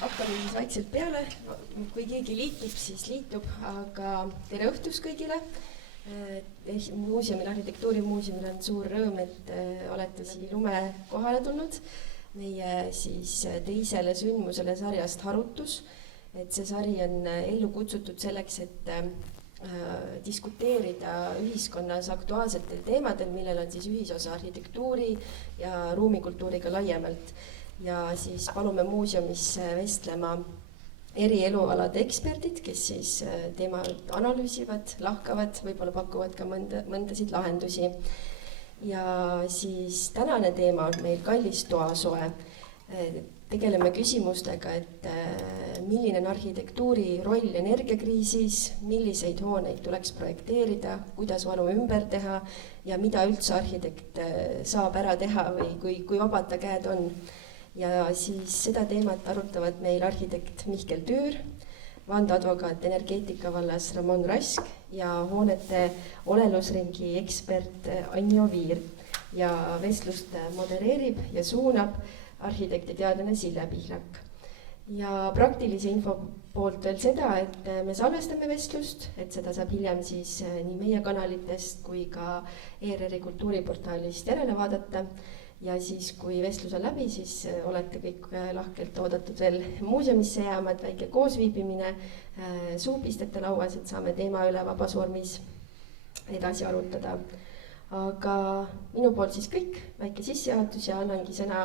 Hakkame siis vaikselt peale, kui keegi liitub, siis liitub, aga tere õhtust kõigile. Muuseumil, arhitektuurimuuseumil on suur rõõm, et olete siin Lume kohale tulnud meie siis teisele sündmusele sarjast Harutus. Et see sari on ellu kutsutud selleks, et diskuteerida ühiskonnas aktuaalsetel teemadel, millel on siis ühisosa arhitektuuri ja ruumikultuuriga laiemalt. Ja siis palume muuseumisse vestlema eri elualade eksperdid, kes siis teemat analüüsivad, lahkavad, võib-olla pakuvad ka mõndasid lahendusi. Ja siis tänane teema on meil kallis toasoe. Tegeleme küsimustega, et milline on arhitektuuri roll energiakriisis, milliseid hooneid tuleks projekteerida, kuidas vanu ümber teha ja mida üldse arhitekt saab ära teha või kui vabad ta käed on. Ja siis seda teemat arutavad meil arhitekt Mihkel Tüür, vandeadvokaat energeetika vallas Ramon Rask ja hoonete olelusringi ekspert Anjo Viir. Ja vestlust modereerib ja suunab arhitekt ja teadlane Sille Pihlak. Ja praktilise info poolt veel seda, et me salvestame vestlust, et seda saab hiljem siis nii meie kanalitest kui ka ERR-i kultuuriportaalist järele vaadata. Ja siis, kui vestlus on läbi, siis olete kõik lahkelt oodatud veel muuseumisse jääma, et väike koosviibimine suupistete lauas, et saame teema üle vabas vormis edasi arutada. Aga minu poolt siis kõik, väike sissejuhatus ja annangi sõna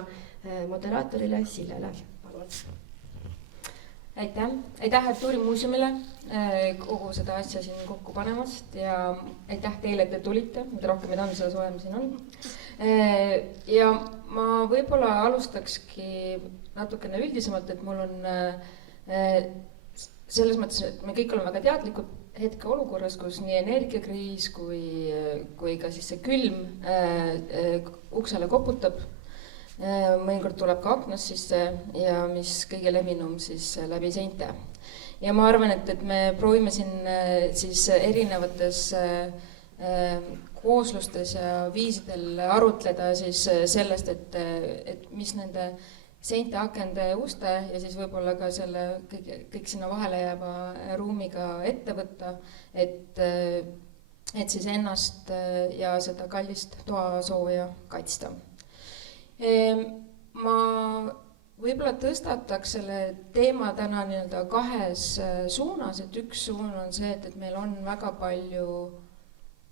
moderaatorile Sillele. Palun. Aitäh Arhitektuurimuuseumile kogu seda asja siin kokku panemast ja aitäh teile, et te tulite, mida rohkem meid on, seda soojem siin on. Ja ma võib-olla alustakski natukene üldisemalt, et mul on selles mõttes, et me kõik oleme väga teadlikud hetke olukorras, kus nii energiakriis kui ka siis see külm uksele koputab. Mõnikord tuleb ka aknas sisse ja mis kõige levinum siis läbi seinte. Ja ma arvan, et me proovime siin siis erinevates kooslustes ja viisidel arutleda siis sellest, et mis nende seinte, akende, uste ja siis võib-olla ka selle kõik sinna vahele jääva ruumiga ette võtta, et siis ennast ja seda kallist toasooja kaitsta. Ma võib-olla tõstataks selle teema täna nii-öelda kahes suunas, et üks suun on see, et meil on väga palju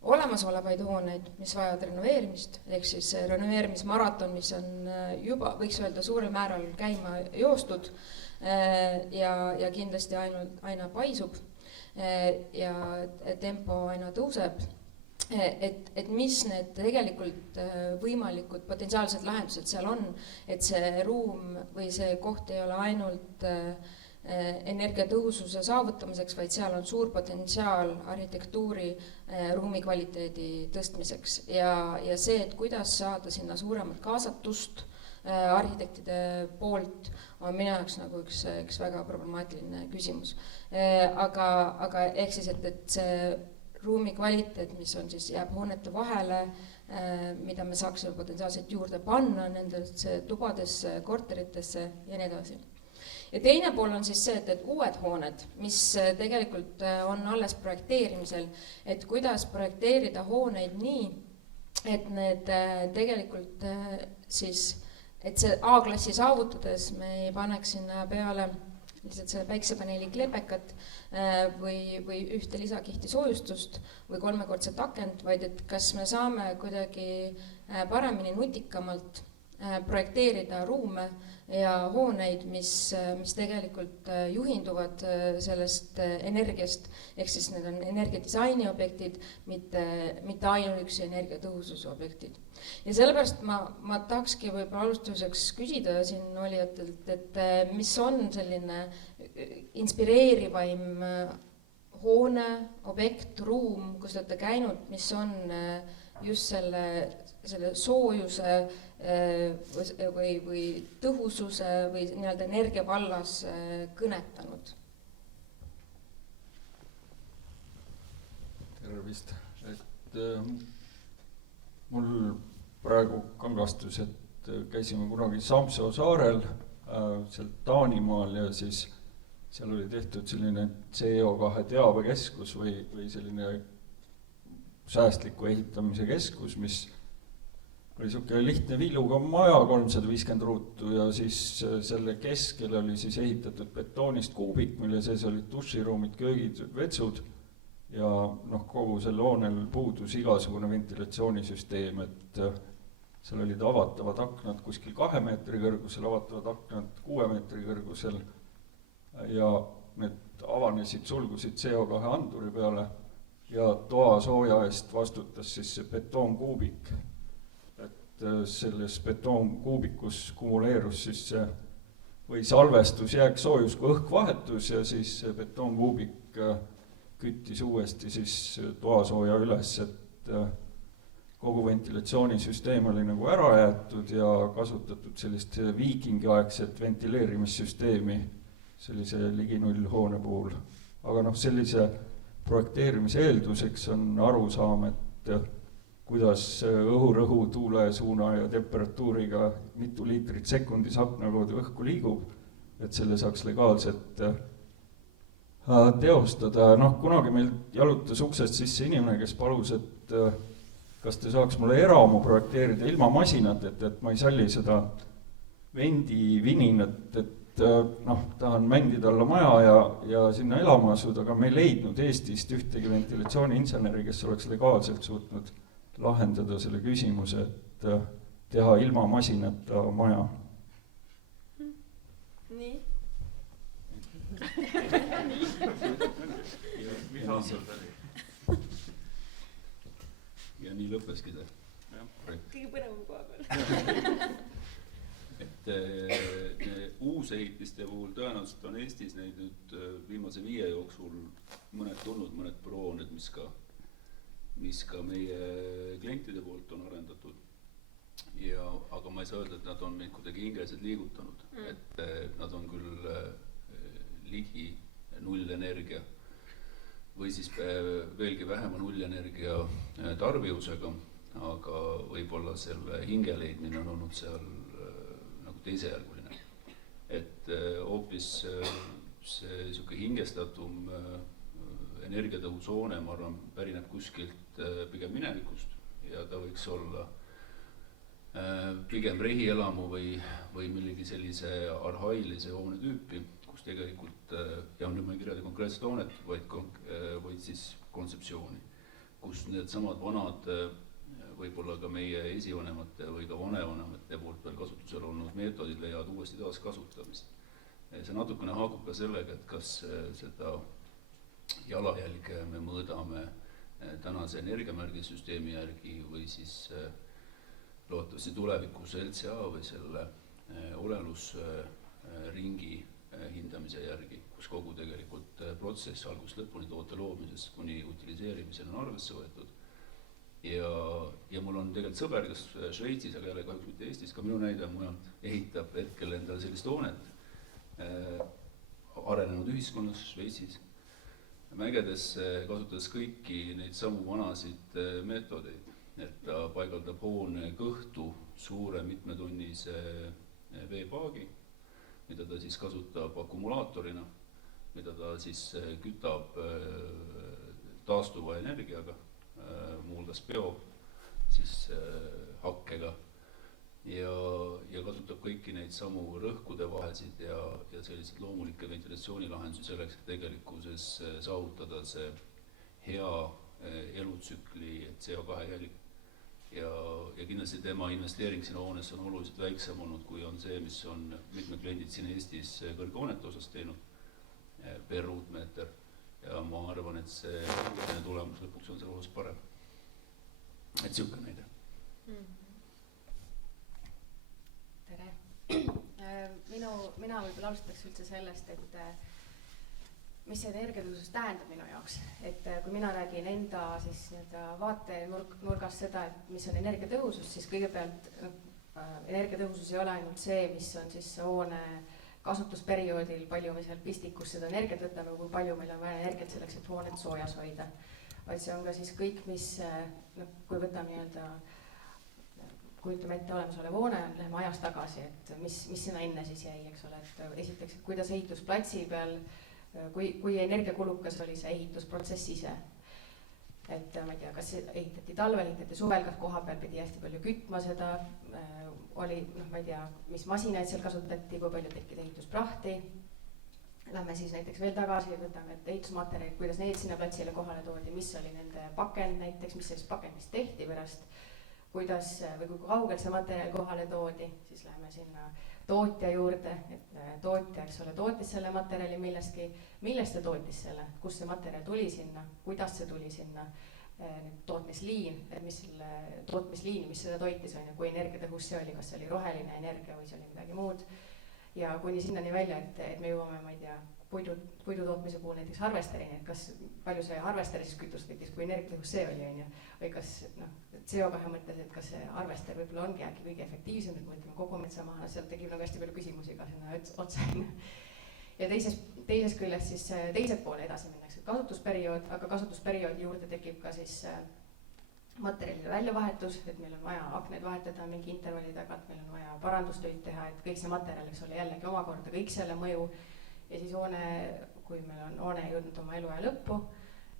olemasolevaid hooneid, mis vajavad renoveerimist, ehk siis renoveerimismaraton, mis on juba, võiks öelda, suurel määral käima joostud ja kindlasti aina paisub ja tempo aina tõuseb. Et mis need tegelikult võimalikud potentsiaalsed lahendused seal on, et see ruum või see koht ei ole ainult energiatõhususe saavutamiseks, vaid seal on suur potentsiaal arhitektuuri ruumi kvaliteedi tõstmiseks ja see, et kuidas saada sinna suuremat kaasatust arhitektide poolt, on minu jaoks nagu üks väga problemaatiline küsimus. Aga ehk siis, et see ruumi kvaliteet, mis on siis jääb hoonete vahele, mida me saaksime potentsiaalselt juurde panna nendesse tubadesse, korteritesse ja nii edasi. Ja teine pool on siis see, et uued hooned, mis tegelikult on alles projekteerimisel, et kuidas projekteerida hooneid nii, et need tegelikult siis, et see A-klassi saavutades me ei paneks sinna peale lihtsalt selle päiksepaneeli kleepekat või ühte lisakihti soojustust või 3-kordset akent, vaid et kas me saame kuidagi paremini nutikamalt projekteerida ruume ja hooneid, mis tegelikult juhinduvad sellest energiast, ehk siis need on energiadisaini objektid, mitte ainuüksi energiatõhususe objektid. Ja sellepärast ma tahakski võib-olla alustuseks küsida siin olijatelt, et mis on selline inspireerivaim hoone, objekt, ruum, kus te olete käinud, mis on just selle soojuse või tõhususe või nii-öelda energia vallas kõnetanud? Tervist, et mul praegu kangastus, et käisime kunagi Samsoo saarel, seal Taanimaal ja siis seal oli tehtud selline CO2 teabekeskus või selline säästliku ehitamise keskus, mis oli niisugune lihtne villuga maja, 350 ruutu ja siis selle keskel oli siis ehitatud betoonist kuubik, mille sees olid duširuumid, köögid, vetsud ja noh, kogu selle hoonel puudus igasugune ventilatsioonisüsteem, et seal olid avatavad aknad kuskil 2 meetri kõrgusel, avatavad aknad 6 meetri kõrgusel ja need avanesid, sulgusid CO2 anduri peale ja toa sooja eest vastutas siis see betoonkuubik. Selles betoonkuubikus kumuleerus siis see või salvestus jääksoojus kui õhkvahetus ja siis see betoonkuubik küttis uuesti siis toasooja üles, et kogu ventilatsioonisüsteem oli nagu ära jäetud ja kasutatud sellist viikingiaegset ventileerimissüsteemi sellise ligi nullhoone puhul. Aga noh, sellise projekteerimise eelduseks on arusaam, et kuidas õhurõhu, tuulesuuna ja temperatuuriga mitu liitrit sekundis akna kaudu õhku liigub, et selle saaks legaalselt teostada. Noh, kunagi meil jalutas uksest sisse inimene, kes palus, et kas te saaks mulle eramu projekteerida ilma masinat, et ma ei salli seda vendivininat, et noh, tahan mängida alla maja ja sinna elama asuda, aga me ei leidnud Eestist ühtegi ventilatsiooniinseneri, kes oleks legaalselt suutnud lahendada selle küsimuse, et teha ilma masinata maja. Nii. Ja nii lõppeski see. Kõige põnevam koha peal. Et uusehitiste puhul tõenäoliselt on Eestis neid nüüd viimase 5 jooksul mõned tulnud, mõned prooned, mis ka meie klientide poolt on arendatud. Aga ma ei saa öelda, et nad on meid kuidagi hingeliselt liigutanud. Et nad on küll ligi nullenergia või siis veelgi vähema nullenergia tarbivusega, aga võib-olla selle hingeleidmine on olnud seal nagu teisejärguline. Et hoopis see niisugune hingestatum energiatõhushoone, ma arvan, pärineb kuskilt pigem minevikust ja ta võiks olla pigem rehielamu või millegi sellise arhailise hoone tüüpi, kus tegelikult, ja nüüd ma ei kirjada konkreetset hoonet, vaid siis kontseptsiooni, kus need samad vanad, võib-olla ka meie esivanemate või ka vanevanemate poolt veel kasutusel olnud meetodid leiavad uuesti taaskasutamist. See natukene haakub ka sellega, et kas seda jalajälge me mõõdame tänase energiamärgisüsteemi järgi või siis loodetavasti tulevikus LCA või selle olelusringi hindamise järgi, kus kogu tegelikult protsess algusest lõpuni toote loomisest kuni utiliseerimisel on arvesse võetud. Ja mul on tegelikult sõber, kes Šveitsis, aga jälle kahjuks mitte Eestis, ka minu näide mujalt ehitab hetkel endale sellist hoonet arenenud ühiskonnas Šveitsis, mägedes kasutades kõiki neid samu vanasid meetodeid, et ta paigaldab hoone kõhtu suure mitmetunnise veepaagi, mida ta siis kasutab akumulaatorina, mida ta siis kütab taastuva energiaga, muuhulgas bio siis hakkega ja kasutab kõiki neid samu rõhkude vahesid ja selliseid loomulikke ventilatsioonilahendusi selleks, et tegelikkuses saavutada see hea elutsükli CO2 jälg. Ja kindlasti tema investeering sinna hoonesse on oluliselt väiksem olnud, kui on see, mis on mitmed kliendid siin Eestis kõrghoonete osas teinud per ruutmeeter. Ja ma arvan, et see tulemus lõpuks on selle osas parem. Et siuke näide. Tere. Mina võib-olla alustaks üldse sellest, et mis see energiatõusus tähendab minu jaoks. Et kui mina räägin enda siis vaatenurgast seda, et mis on energiatõusus, siis kõigepealt energiatõusus ei ole ainult see, mis on siis hoone kasutusperioodil, palju me seal pistikus seda energiat võtame, kui palju meil on vaja energiat selleks, et hoonet soojas hoida. Vaid see on ka siis kõik, mis, kui võtame kujutame ette olemasolev hoone, läheme ajas tagasi, et mis sinna enne siis jäi, eks ole, et esiteks, et kuidas ehitusplatsi peal, kui energiakulukas oli see ehitusprotsess ise. Et ma ei tea, kas ehitati talvel, ehitati suvel, kas koha peal pidi hästi palju kütma seda, oli, ma ei tea, mis masinaid seal kasutati, kui palju tekkida ehitusprahti. Lähme siis näiteks veel tagasi, võtame ehitusmaterjalid, kuidas neid sinna platsile kohale toodi, mis oli nende pakend näiteks, mis sellest pakendist tehti pärast, kuidas või kui kaugelt see materjal kohale toodi, siis läheme sinna tootja juurde, et tootja, eks ole, tootis selle materjali millest ta tootis selle, kust see materjal tuli sinna, kuidas see tuli sinna, tootmisliin, mis selle tootmisliini, mis seda toitis on ja kui energiatõhus see oli, kas see oli roheline energia või see oli midagi muud. Ja kuni sinnani välja, et me jõuame, ma ei tea, puidu tootmise puhul näiteks harvesterini, et kas palju see harvester siis kütust võttis, kui energiatõhus see oli, on ju, või kas CO2 mõttes, et kas see harvester võib-olla ongi äkki kõige efektiivsem, et mõtleme kogu metsa maha, sealt tekib nagu hästi palju küsimusi ka sinna otsa. Ja teises küljest siis teiselt poole edasi minnakse kasutusperiood, aga kasutusperioodi juurde tekib ka siis materjalide väljavahetus, et meil on vaja akneid vahetada mingi intervalli tagant, meil on vaja parandustöid teha, et kõik see materjal, eks ole, jällegi omakorda kõik selle mõju. Ja siis hoone, kui meil on hoone jõudnud oma eluaja lõppu,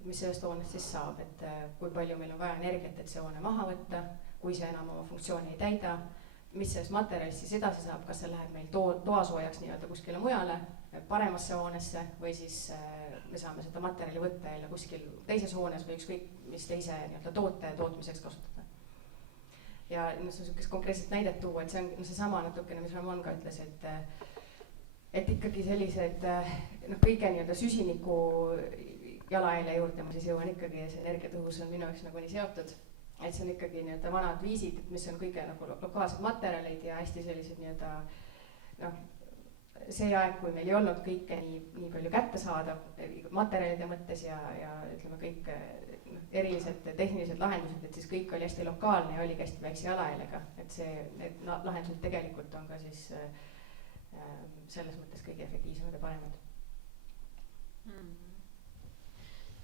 mis sellest hoonest siis saab, et kui palju meil on vaja energiat, et see hoone maha võtta, kui see enam oma funktsiooni ei täida, mis sellest materjalist siis edasi saab, kas see läheb meil toasoojaks nii-öelda kuskile mujale, paremasse hoonesse või siis me saame seda materjali võtta jälle kuskil teises hoones või ükskõik mis teise nii-öelda toote tootmiseks kasutada. Ja niisugust konkreetset näidet tuua, et see on seesama natukene, mis Ramon ka ütles, et ikkagi sellised kõige nii-öelda süsiniku jalajälje juurde ma siis jõuan ikkagi ja see energiatõhus on minu jaoks nagu nii seotud, et see on ikkagi nii-öelda vanad viisid, mis on kõige nagu lokaalsed materjalid ja hästi sellised nii-öelda see aeg, kui meil ei olnud kõike nii palju kätte saada materjalide mõttes ja ütleme kõik erilised tehnilised lahendused, et siis kõik oli hästi lokaalne ja oligi hästi väikse jalajäljega, et need lahendused tegelikult on ka siis selles mõttes kõige efektiivsemad ja paremad.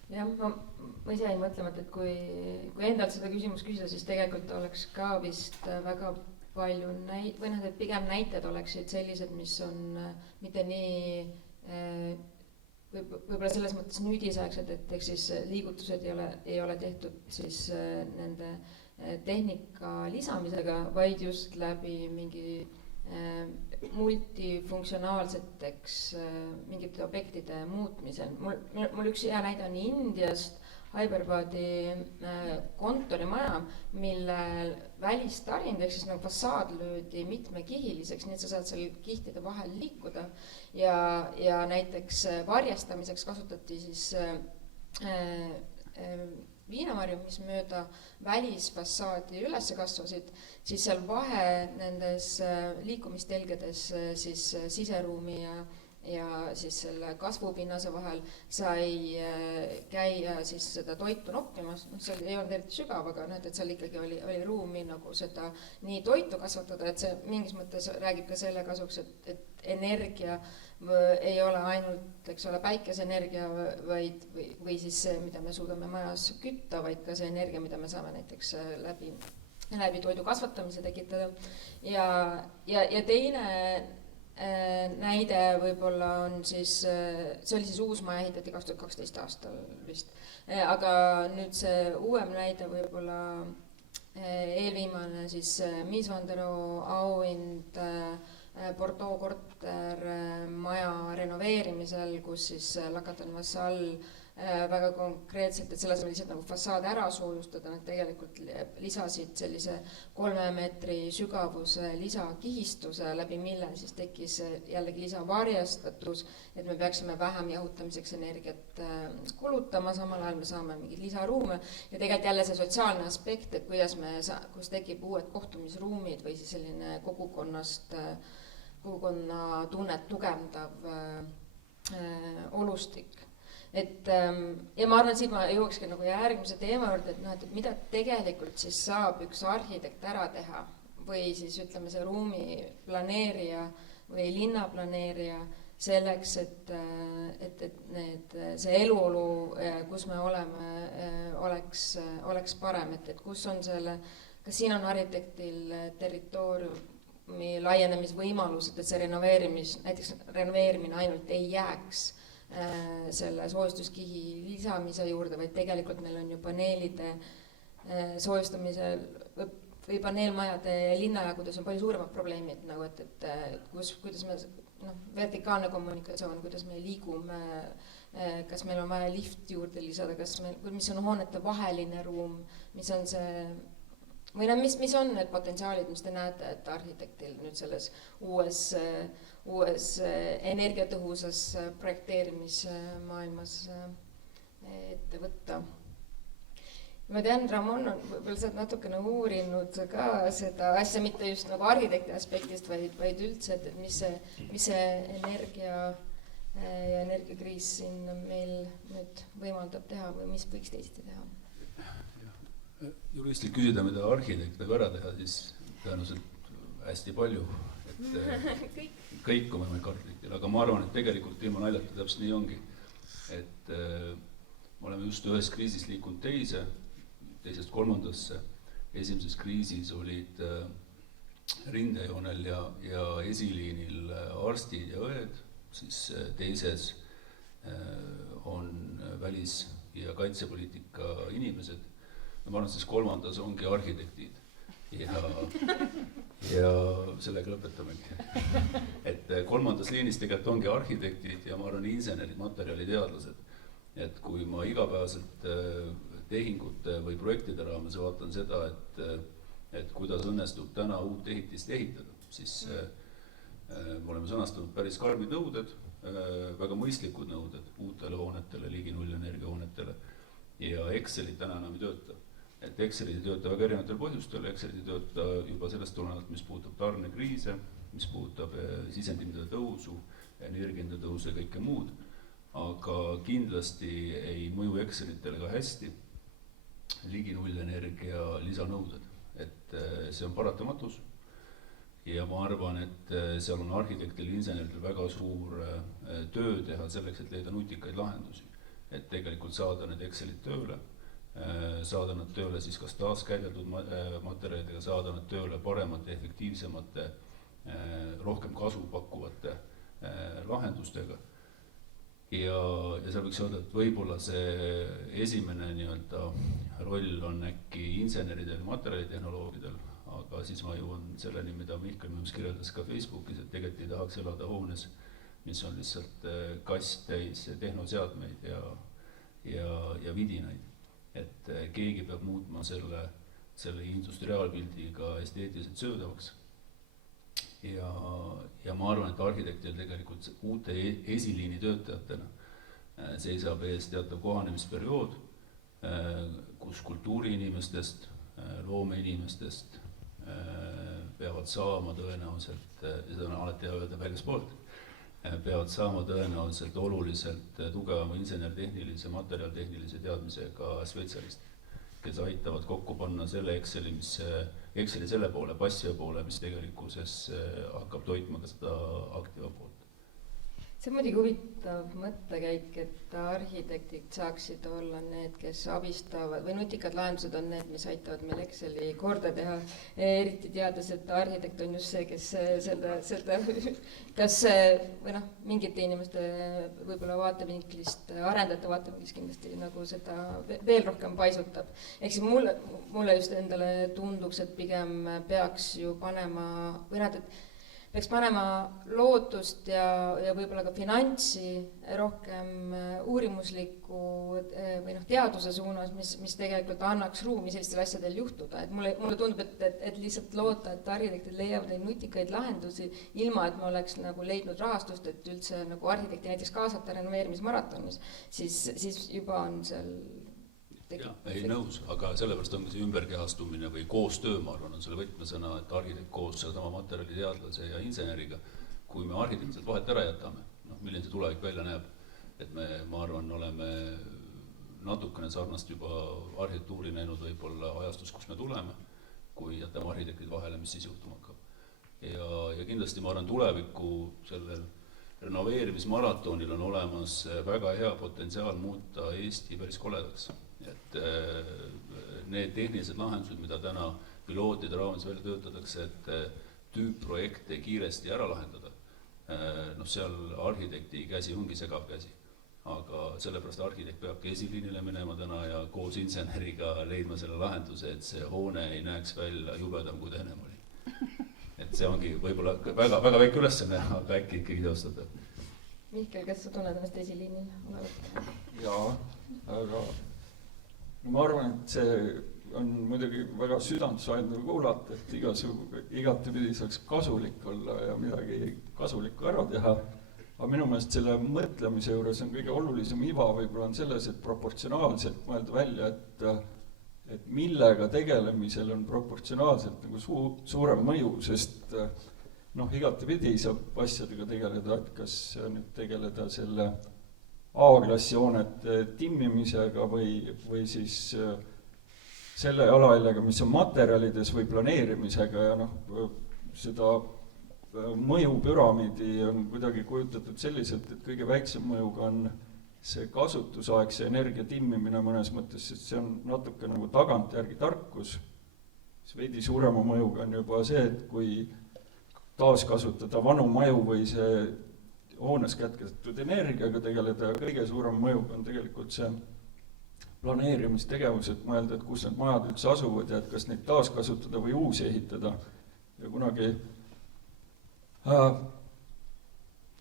Jah, ma ise jäin mõtlema, et kui endalt seda küsimust küsida, siis tegelikult oleks ka vist väga palju pigem näited oleksid sellised, mis on mitte nii võib-olla selles mõttes nüüdisaegsed, et eks siis liigutused ei ole tehtud siis nende tehnika lisamisega, vaid just läbi mingi multifunktsionaalseteks mingite objektide muutmisel. Mul üks hea näide on Indiast, Hyderabadi kontorimaja, mille välistarind ehk siis nagu fassaad löödi mitmekihiliseks, nii et sa saad seal kihtide vahel liikuda ja näiteks varjestamiseks kasutati siis viinamarju, mis mööda välisfassaadi üles kasvasid, siis seal vahe nendes liikumistelgedes siis siseruumi ja siis selle kasvupinnase vahel sai käia siis seda toitu noppimas, seal ei olnud eriti sügav, aga et seal ikkagi oli ruumi nagu seda nii toitu kasvatada, et see mingis mõttes räägib ka selle kasuks, et energia ei ole ainult, eks ole, päikeseenergia või siis see, mida me suudame majas kütta, vaid ka see energia, mida me saame näiteks läbi toidu kasvatamise tekitada. Ja teine näide võib-olla on siis, see oli siis uus maja, ehitati 2012 aastal vist, aga nüüd see uuem näide võib-olla eelviimane siis Mies van der Rohe auhind Bordeaux kortermaja renoveerimisel, kus siis Lacatan Vassal väga konkreetselt, et selles on lihtsalt nagu fassaad ära soojustada, nad tegelikult lisasid sellise 3 meetri sügavuse lisakihistuse, läbi mille siis tekkis jällegi lisavarjestatus, et me peaksime vähem jahutamiseks energiat kulutama, samal ajal me saame mingeid lisaruume ja tegelikult jälle see sotsiaalne aspekt, et kus tekib uued kohtumisruumid või siis selline kogukonna tunnet tugevdav olustik. Ja ma arvan, et siit ma jõuakski nagu järgmise teema juurde, et mida tegelikult siis saab üks arhitekt ära teha või siis ütleme see ruumiplaneerija või linnaplaneerija selleks, et see eluolu, kus me oleme, oleks parem, et kus on selle kas siin on arhitektil territooriumi laienemisvõimalused, et see näiteks renoveerimine ainult ei jääks selle soojustuskihi lisamise juurde, vaid tegelikult meil on ju paneelide soojustamisel või paneelmajade linnajagudes on palju suuremad probleemid, nagu et kuidas me, vertikaalne kommunikatsioon, kuidas me liigume, kas meil on vaja lift juurde lisada, mis on hoonete vaheline ruum, mis on see, või mis on need potentsiaalid, mis te näete, et arhitektil nüüd selles uues energiatõhusas projekteerimismaailmas ette võtta. Ma tean, Ramon, võib-olla sa oled natukene uurinud ka seda asja, mitte just nagu arhitekti aspektist, vaid üldse, et mis see energia ja energiakriis siin meil nüüd võimaldab teha või mis võiks teisiti teha? Juristlik küsida, mida arhitekt võib ära teha, siis tõenäoliselt hästi palju, et kõik on võimalik arhitektil, aga ma arvan, et tegelikult ilma naljata täpselt nii ongi, et me oleme just ühes kriisis liikunud teisest kolmandasse. Esimeses kriisis olid rindejoonel ja esiliinil arstid ja õed, siis teises on välis- ja kaitsepoliitika inimesed. Ma arvan, siis kolmandas ongi arhitektid ja sellega lõpetamegi. Et kolmandas liinis tegelikult ongi arhitektid ja ma arvan insenerid, materjaliteadlased. Et kui ma igapäevaselt tehingute või projektide raames vaatan seda, et kuidas õnnestub täna uut ehitist ehitada, siis me oleme sõnastanud päris karmid nõuded, väga mõistlikud nõuded uutele hoonetele, ligi nullenergia hoonetele ja Excelit täna enam ei tööta. Et Excelit ei tööta väga erinevatel põhjustel, Excelit ei tööta juba sellest tulenevalt, mis puudutab tarnekriise, mis puudutab sisendhindade tõusu, energiahindade tõusu ja kõike muud, aga kindlasti ei mõju Excelitele ka hästi ligi nullenergia lisanõuded, et see on paratamatus ja ma arvan, et seal on arhitektil, inseneridel väga suur töö teha selleks, et leida nutikaid lahendusi, et tegelikult saada need Excelit tööle, saada nad tööle siis kas taaskäideldud materjalidega, saada nad tööle paremate, efektiivsemate, rohkem kasu pakkuvate lahendustega. Ja seal võiks öelda, et võib-olla see esimene nii-öelda roll on äkki inseneridel ja materjalitehnoloogidel, aga siis ma jõuan selleni, mida Mihkel Mõms kirjeldas ka Facebookis, et tegelikult ei tahaks elada hoones, mis on lihtsalt kast täis tehnoseadmeid ja vidinaid. Et keegi peab muutma selle industriaalpildiga esteetiliselt söödavaks. Ja ma arvan, et arhitektil tegelikult uute esiliini töötajatena seisab ees teatav kohanemisperiood, kus kultuuriinimestest, loomeinimestest peavad saama tõenäoliselt, ja seda on alati hea öelda väljaspoolt, peavad saama tõenäoliselt oluliselt tugevama insener-tehnilise, materjaltehnilise teadmisega spetsialist, kes aitavad kokku panna selle Exceli selle poole, passiva poole, mis tegelikkuses hakkab toitma ka seda aktiva poolt. See on muidugi huvitav mõttekäik, et arhitektid saaksid olla need, kes abistavad või nutikad lahendused on need, mis aitavad meil Exceli korda teha. Eriti teades, et arhitekt on just see, kes seda kas või mingite inimeste võib-olla vaatevinklist, arendajate vaatevinklist kindlasti nagu seda veel rohkem paisutab. Ehk siis mulle just endale tunduks, et pigem peaks ju panema peaks panema lootust ja võib-olla ka finantsi rohkem uurimusliku või teaduse suunas, mis tegelikult annaks ruumi sellistel asjadel juhtuda. Et mulle tundub, et lihtsalt loota, et arhitektid leiavad neid nutikaid lahendusi, ilma et me oleks nagu leidnud rahastust, et üldse nagu arhitekti näiteks kaasata renoveerimismaratonis, siis juba on seal ei nõus, aga sellepärast ongi see ümberkehastumine või koostöö, ma arvan, on selle võtmesõna, et arhitekt koos sedama materjaliteadlase ja inseneriga, kui me arhitektid vahet ära jätame, milline see tulevik välja näeb, et ma arvan, oleme natukene sarnast juba arhitektuuri näinud võib-olla ajastus, kus me tuleme, kui jätame arhitektid vahele, mis siis juhtuma hakkab. Ja kindlasti ma arvan, tuleviku sellel renoveerimismaratonil on olemas väga hea potentsiaal muuta Eesti päris koledaks. Et need tehnilised lahendused, mida täna pilootide raames välja töötatakse, et tüüpprojekte kiiresti ära lahendada. Noh, seal arhitekti käsi ongi segav käsi, aga sellepärast arhitekt peabki esiliinile minema täna ja koos inseneriga leidma selle lahenduse, et see hoone ei näeks välja jubedam, kui ta ennem oli. Et see ongi võib-olla väga, väga väike ülesanne, aga äkki ikkagi teostada. Mihkel, kas sa tunned ennast esiliinil olevat? Jaa, aga ma arvan, et see on muidugi väga südantsvaendav kuulata, et igatepidi saaks kasulik olla ja midagi kasulikku ära teha. Aga minu meelest selle mõtlemise juures on kõige olulisem iva võib-olla on selles, et proportsionaalselt mõelda välja, et millega tegelemisel on proportsionaalselt nagu suurem mõju, sest noh, igatepidi saab asjadega tegeleda, et kas nüüd tegeleda selle A-klassi hoonete timmimisega või siis selle jalajäljega, mis on materjalides või planeerimisega ja noh, seda mõjupüramiidi on kuidagi kujutatud selliselt, et kõige väiksem mõjuga on see kasutusaegse energia timmimine mõnes mõttes, sest see on natuke nagu tagantjärgi tarkus. Veidi suurema mõjuga on juba see, et kui taaskasutada vanu maju või see hoones kätketud energiaga tegeleda ja kõige suurem mõjuga on tegelikult see planeerimistegevus, et mõelda, et kus need majad üldse asuvad ja et kas neid taaskasutada või uusi ehitada. Ja kunagi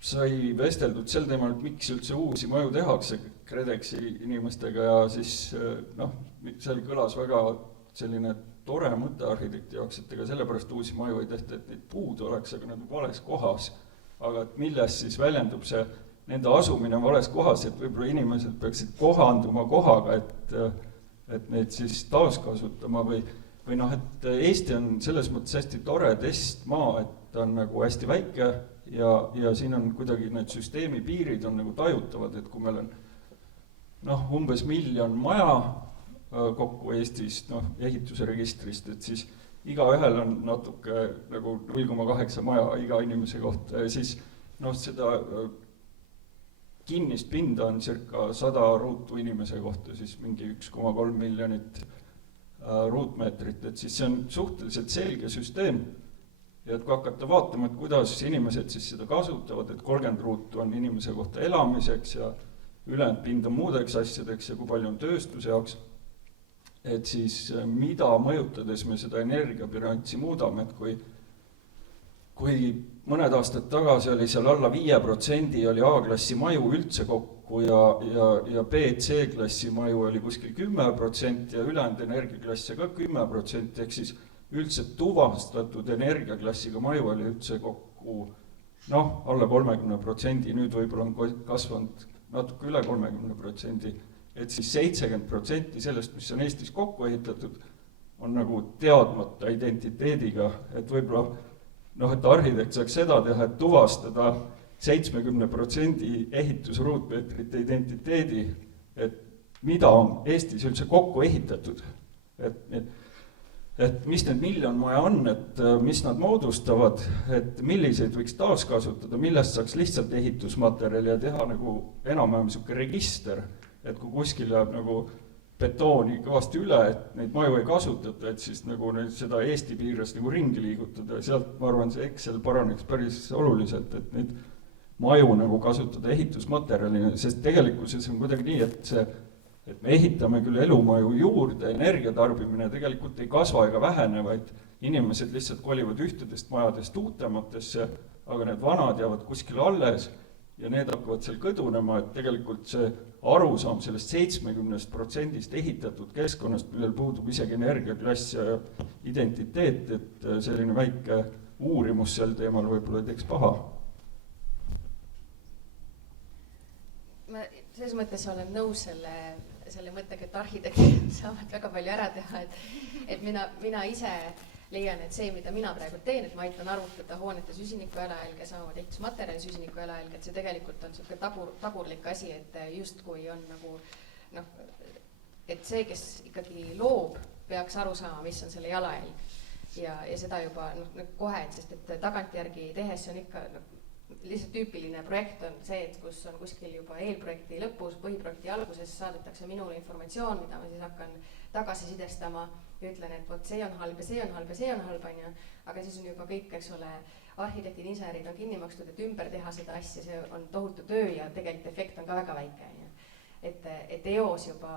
sai vesteldud sel teemal, et miks üldse uusi maju tehakse KredExi inimestega ja siis noh, seal kõlas väga selline tore mõte arhitekti jaoks, et ega sellepärast uusi maju ei tehta, et neid puudu oleks, aga nad on vales kohas. Aga et milles siis väljendub see nende asumine vales kohas, et võib-olla inimesed peaksid kohanduma kohaga, et neid siis taaskasutama või noh, et Eesti on selles mõttes hästi tore testmaa, et ta on nagu hästi väike ja siin on kuidagi need süsteemi piirid on nagu tajutavad, et kui meil on noh, umbes 1 miljon maja kokku Eestis ehituse registrist, et siis igaühel on natuke nagu 0,8 maja iga inimese kohta ja siis noh, seda kinnist pinda on circa 100 ruutu inimese kohta, siis mingi 1,3 miljonit ruutmeetrit, et siis see on suhteliselt selge süsteem. Ja et kui hakata vaatama, et kuidas inimesed siis seda kasutavad, et 30 ruutu on inimese kohta elamiseks ja ülejäänud pind on muudeks asjadeks ja kui palju on tööstuse jaoks, et siis mida mõjutades me seda energiabilanssi muudame, et kui mõned aastad tagasi oli seal alla 5% oli A-klassi maju üldse kokku ja B, C-klassi maju oli kuskil 10% ja ülejäänud energiaklasse ka 10%, ehk siis üldse tuvastatud energiaklassiga maju oli üldse kokku noh, alla 30%, nüüd võib-olla on kasvanud natuke üle 30%, et siis 70% sellest, mis on Eestis kokku ehitatud, on nagu teadmata identiteediga, et võib-olla noh, et arhitekt saaks seda teha, et tuvastada 70% ehitusruutmeetrite identiteedi, et mida on Eestis üldse kokku ehitatud, et mis need 1 miljon maja on, et mis nad moodustavad, et milliseid võiks taaskasutada, millest saaks lihtsalt ehitusmaterjali ja teha nagu enam-vähem niisugune register, et kui kuskil jääb nagu betooni kõvasti üle, et neid maju ei kasutata, et siis nagu seda Eesti piires nagu ringi liigutada ja sealt ma arvan, see Excel paraneks päris oluliselt, et neid maju nagu kasutada ehitusmaterjalina, sest tegelikkuses on kuidagi nii, et me ehitame küll elumaju juurde, energiatarbimine tegelikult ei kasva ega vähene, vaid inimesed lihtsalt kolivad ühtedest majadest uutematesse, aga need vanad jäävad kuskil alles ja need hakkavad seal kõdunema, et tegelikult see arusaam sellest 70% ehitatud keskkonnast, millel puudub isegi energiaklass ja identiteet, et selline väike uurimus sel teemal võib-olla ei teeks paha. Ma selles mõttes olen nõus selle mõttega, et arhitektid saavad väga palju ära teha, et mina ise leian, et see, mida mina praegu teen, et ma aitan arvutada hoonete süsiniku jalajälge, samamoodi ehitusmaterjali süsiniku jalajälge, et see tegelikult on niisugune tagurlik asi, et justkui on nagu noh, et see, kes ikkagi loob, peaks aru saama, mis on selle jalajälg ja seda juba kohe, sest et tagantjärgi tehes see on ikka lihtsalt tüüpiline projekt on see, et kus on kuskil juba eelprojekti lõpus, põhiprojekti alguses saadetakse minule informatsioon, mida ma siis hakkan tagasisidestama ja ütlen, et vot see on halb ja see on halb ja see on halb, on ju, aga siis on juba kõik, eks ole, arhitektid, insenerid on kinni makstud, et ümber teha seda asja, see on tohutu töö ja tegelikult efekt on ka väga väike, on ju. Et eos juba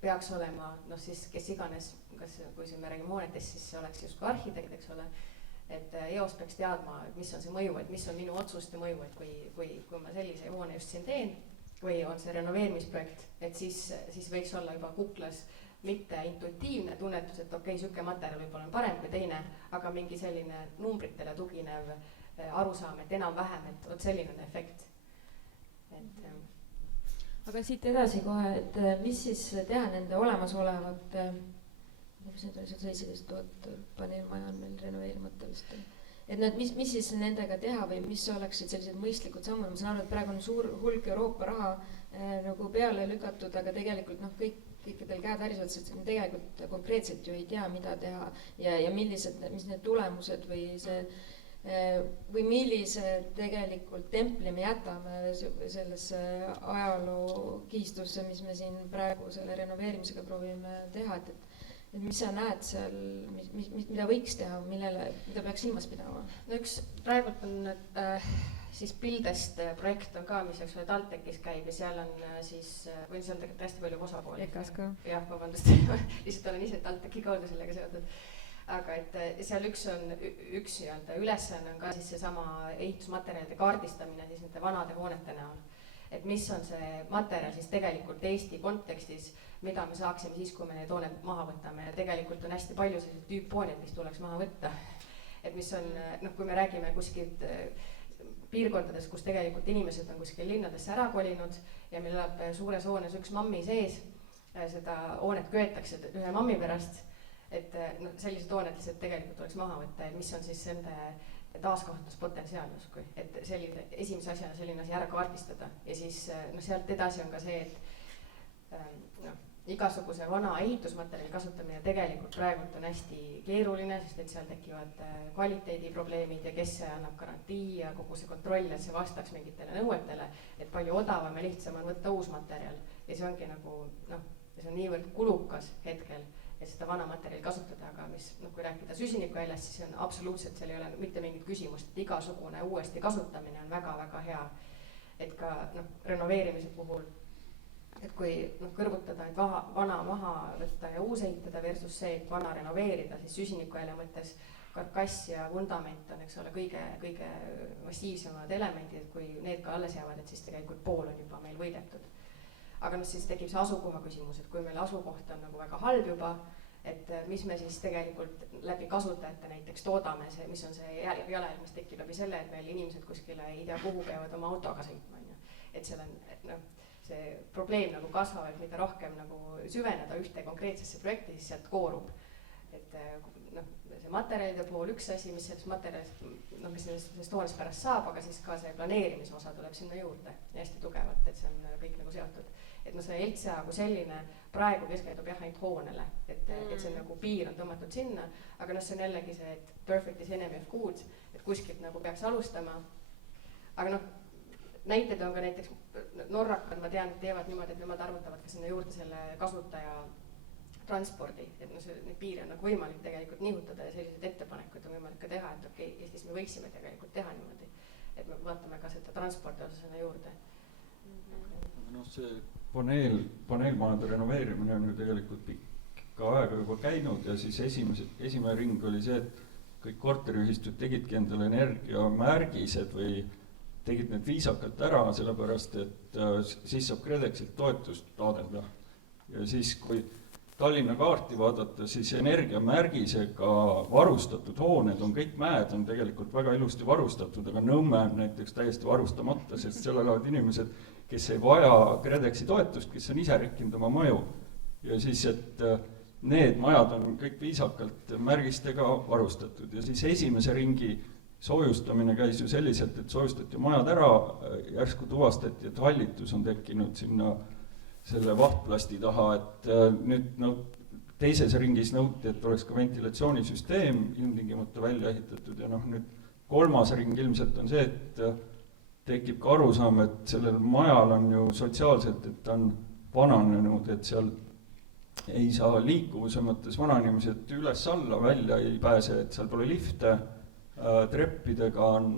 peaks olema, noh siis kes iganes, kas, kui me räägime hoonetest, siis see oleks justkui arhitekt, eks ole, et eos peaks teadma, et mis on see mõju, et mis on minu otsuste mõju, et kui ma sellise hoone just siin teen või on see renoveerimisprojekt, et siis võiks olla juba kuklas mitte intuitiivne tunnetus, et okei, sihuke materjal võib-olla on parem kui teine, aga mingi selline numbritele tuginev arusaam, et enam-vähem, et vot selline on efekt. Aga siit edasi kohe, et mis siis teha nende olemasolevate, mis need oli, 17 000 paneelmaja on meil renoveerimata vist. Et need, mis siis nendega teha või mis oleksid sellised mõistlikud sammud, ma saan aru, et praegu on suur hulk Euroopa raha nagu peale lükatud, aga tegelikult noh, kõikidel käed värisevad, sest me tegelikult konkreetselt ju ei tea, mida teha ja millised, mis need tulemused või see või millise tegelikult templi me jätame sellesse ajaloo kiistusse, mis me siin praegu selle renoveerimisega proovime teha, et mis sa näed seal, mida võiks teha, mida peaks silmas pidama? No üks praegult on siis Buildest projekt on ka, mis eks ole TalTechis käib ja seal on siis, või seal tegelikult hästi palju osapooli. EKAs ka. Jah, vabandust, lihtsalt olen ise TalTechi kaudu sellega seotud. Aga et seal üks ülesanne on ka siis seesama ehitusmaterjalide kaardistamine siis nende vanade hoonete näol. Et mis on see materjal siis tegelikult Eesti kontekstis, mida me saaksime siis, kui me need hooned maha võtame ja tegelikult on hästi palju sellised tüüphooneid, mis tuleks maha võtta. Et mis on, noh, kui me räägime kuskilt piirkondades, kus tegelikult inimesed on kuskil linnadesse ära kolinud ja meil elab suures hoones üks mammi sees, seda hoonet köetakse ühe mammi pärast, et no, sellised hooned lihtsalt tegelikult tuleks maha võtta, et mis on siis nende taaskasutuspotentsiaal justkui, et selline, esimese asjana selline asi ära kaardistada ja siis no, sealt edasi on ka see, et no, igasuguse vana ehitusmaterjali kasutamine tegelikult praegult on hästi keeruline, sest et seal tekivad kvaliteediprobleemid ja kes annab garantii ja kogu see kontroll, et see vastaks mingitele nõuetele, et palju odavam ja lihtsam on võtta uus materjal ja see ongi nagu noh, see on niivõrd kulukas hetkel, et seda vana materjali kasutada, aga mis, noh, kui rääkida süsinikuväljast, siis on absoluutselt, seal ei ole mitte mingit küsimust, et igasugune uuesti kasutamine on väga-väga hea. Et ka noh, renoveerimise puhul, et kui noh, kõrvutada, et vana maha võtta ja uus ehitada versus see, et vana renoveerida, siis süsinikuvälja mõttes karkass ja vundament on, eks ole, kõige massiivsemad elemendid, et kui need ka alles jäävad, et siis tegelikult pool on juba meil võidetud. Aga noh, siis tekib see asukoha küsimus, et kui meil asukoht on nagu väga halb juba, et mis me siis tegelikult läbi kasutajate näiteks toodame, see, mis on see jalajälg, mis tekib läbi selle, et meil inimesed kuskile ei tea, kuhu peavad oma autoga sõitma, on ju. Et seal on, noh, see probleem nagu kasvab, et mida rohkem nagu süveneda ühte konkreetsesse projekti, siis sealt koorub. Et noh, see materjalide pool üks asi, mis sellest materjalist, noh, mis sellest hoonest pärast saab, aga siis ka see planeerimise osa tuleb sinna juurde ja hästi tugevalt, et see on kõik nagu seotud. Et no see LCA kui selline praegu keskendub jah ainult hoonele, et see nagu piir on tõmmatud sinna, aga noh, see on jällegi see, et perfect is enemy of good, et kuskilt nagu peaks alustama. Aga noh, näited on ka näiteks Norrakad, ma tean, et teevad niimoodi, et nemad arvutavad ka sinna juurde selle kasutaja transpordi, et no see, neid piire on nagu võimalik tegelikult nihutada ja sellised ettepanekud on võimalik ka teha, et okei, Eestis me võiksime tegelikult teha niimoodi, et me vaatame ka seda transpordi osa sinna juurde. Noh, see paneelmajade renoveerimine on ju tegelikult pikka aega juba käinud ja siis esimene ring oli see, et kõik korteriühistud tegidki endale energiamärgised või tegid need viisakalt ära, sellepärast et siis saab KredExilt toetust taotleda. Ja siis, kui Tallinna kaarti vaadata, siis energiamärgisega varustatud hooned on, kõik mäed on tegelikult väga ilusti varustatud, aga Nõmme on näiteks täiesti varustamata, sest seal elavad inimesed, kes ei vaja KredExi toetust, kes on ise rekkinud oma maju. Ja siis, et need majad on kõik viisakalt märgistega varustatud ja siis esimese ringi soojustamine käis ju selliselt, et soojustati majad ära, järsku tuvastati, et hallitus on tekkinud sinna selle vahtplasti taha, et nüüd no, teises ringis nõuti, et oleks ka ventilatsioonisüsteem ilmtingimata välja ehitatud ja noh, nüüd kolmas ring ilmselt on see, et tekib ka arusaam, et sellel majal on ju sotsiaalselt, et ta on vananenud, et seal ei saa liikuvuse mõttes vanainimesed üles-alla välja ei pääse, et seal pole lifte, treppidega on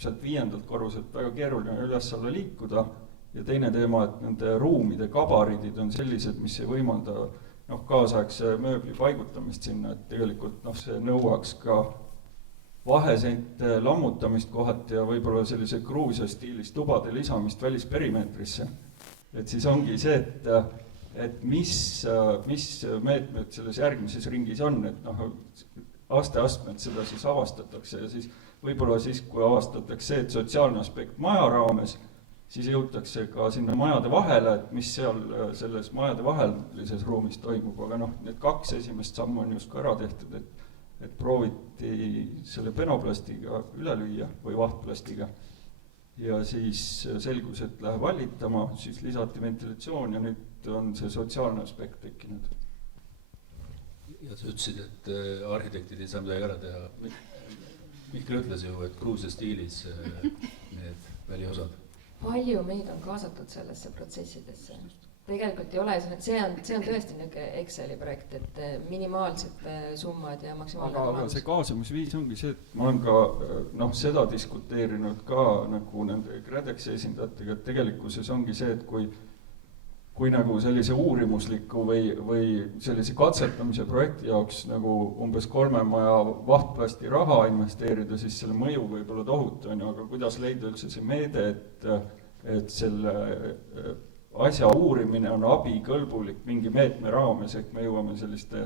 sealt 5. korruselt väga keeruline üles-alla liikuda ja teine teema, et nende ruumide gabaridid on sellised, mis ei võimalda kaasaegse mööbli paigutamist sinna, et tegelikult see nõuaks ka vahesente lammutamist kohati ja võib-olla sellise Gruusia stiilis tubade lisamist välisperimeetrisse. Et siis ongi see, et mis meetmed selles järgmises ringis on, et aste-astmed seda siis avastatakse ja siis võib-olla siis, kui avastatakse see, et sotsiaalne aspekt maja raames, siis jõutakse ka sinna majade vahele, et mis seal selles majade vahelises ruumis toimub, aga need 2 esimest sammu on just ka ära tehtud, et prooviti selle penoplastiga üle lüüa või vahtplastiga ja siis selgus, et läheb hallitama, siis lisati ventilatsioon ja nüüd on see sotsiaalne aspekt tekkinud. Ja sa ütlesid, et arhitektid ei saa midagi ära teha. Mihkel ütles ju, et Gruusia stiilis need väliosad. Palju meid on kaasatud sellesse protsessidesse. Tegelikult ei ole, see on tõesti niisugune Exceli projekt, et minimaalsed summad ja maksimaalne aga see kaasamisviis ongi see, et ma olen ka seda diskuteerinud ka nagu nende KredExi esindajatega, et tegelikkuses ongi see, et kui nagu sellise uurimusliku või sellise katsetamise projekti jaoks nagu umbes 3 maja vahtplasti raha investeerida, siis selle mõju võib olla tohutu, aga kuidas leida üldse see meede, et selle asja uurimine on abikõlbulik mingi meetme raames, ehk me jõuame selliste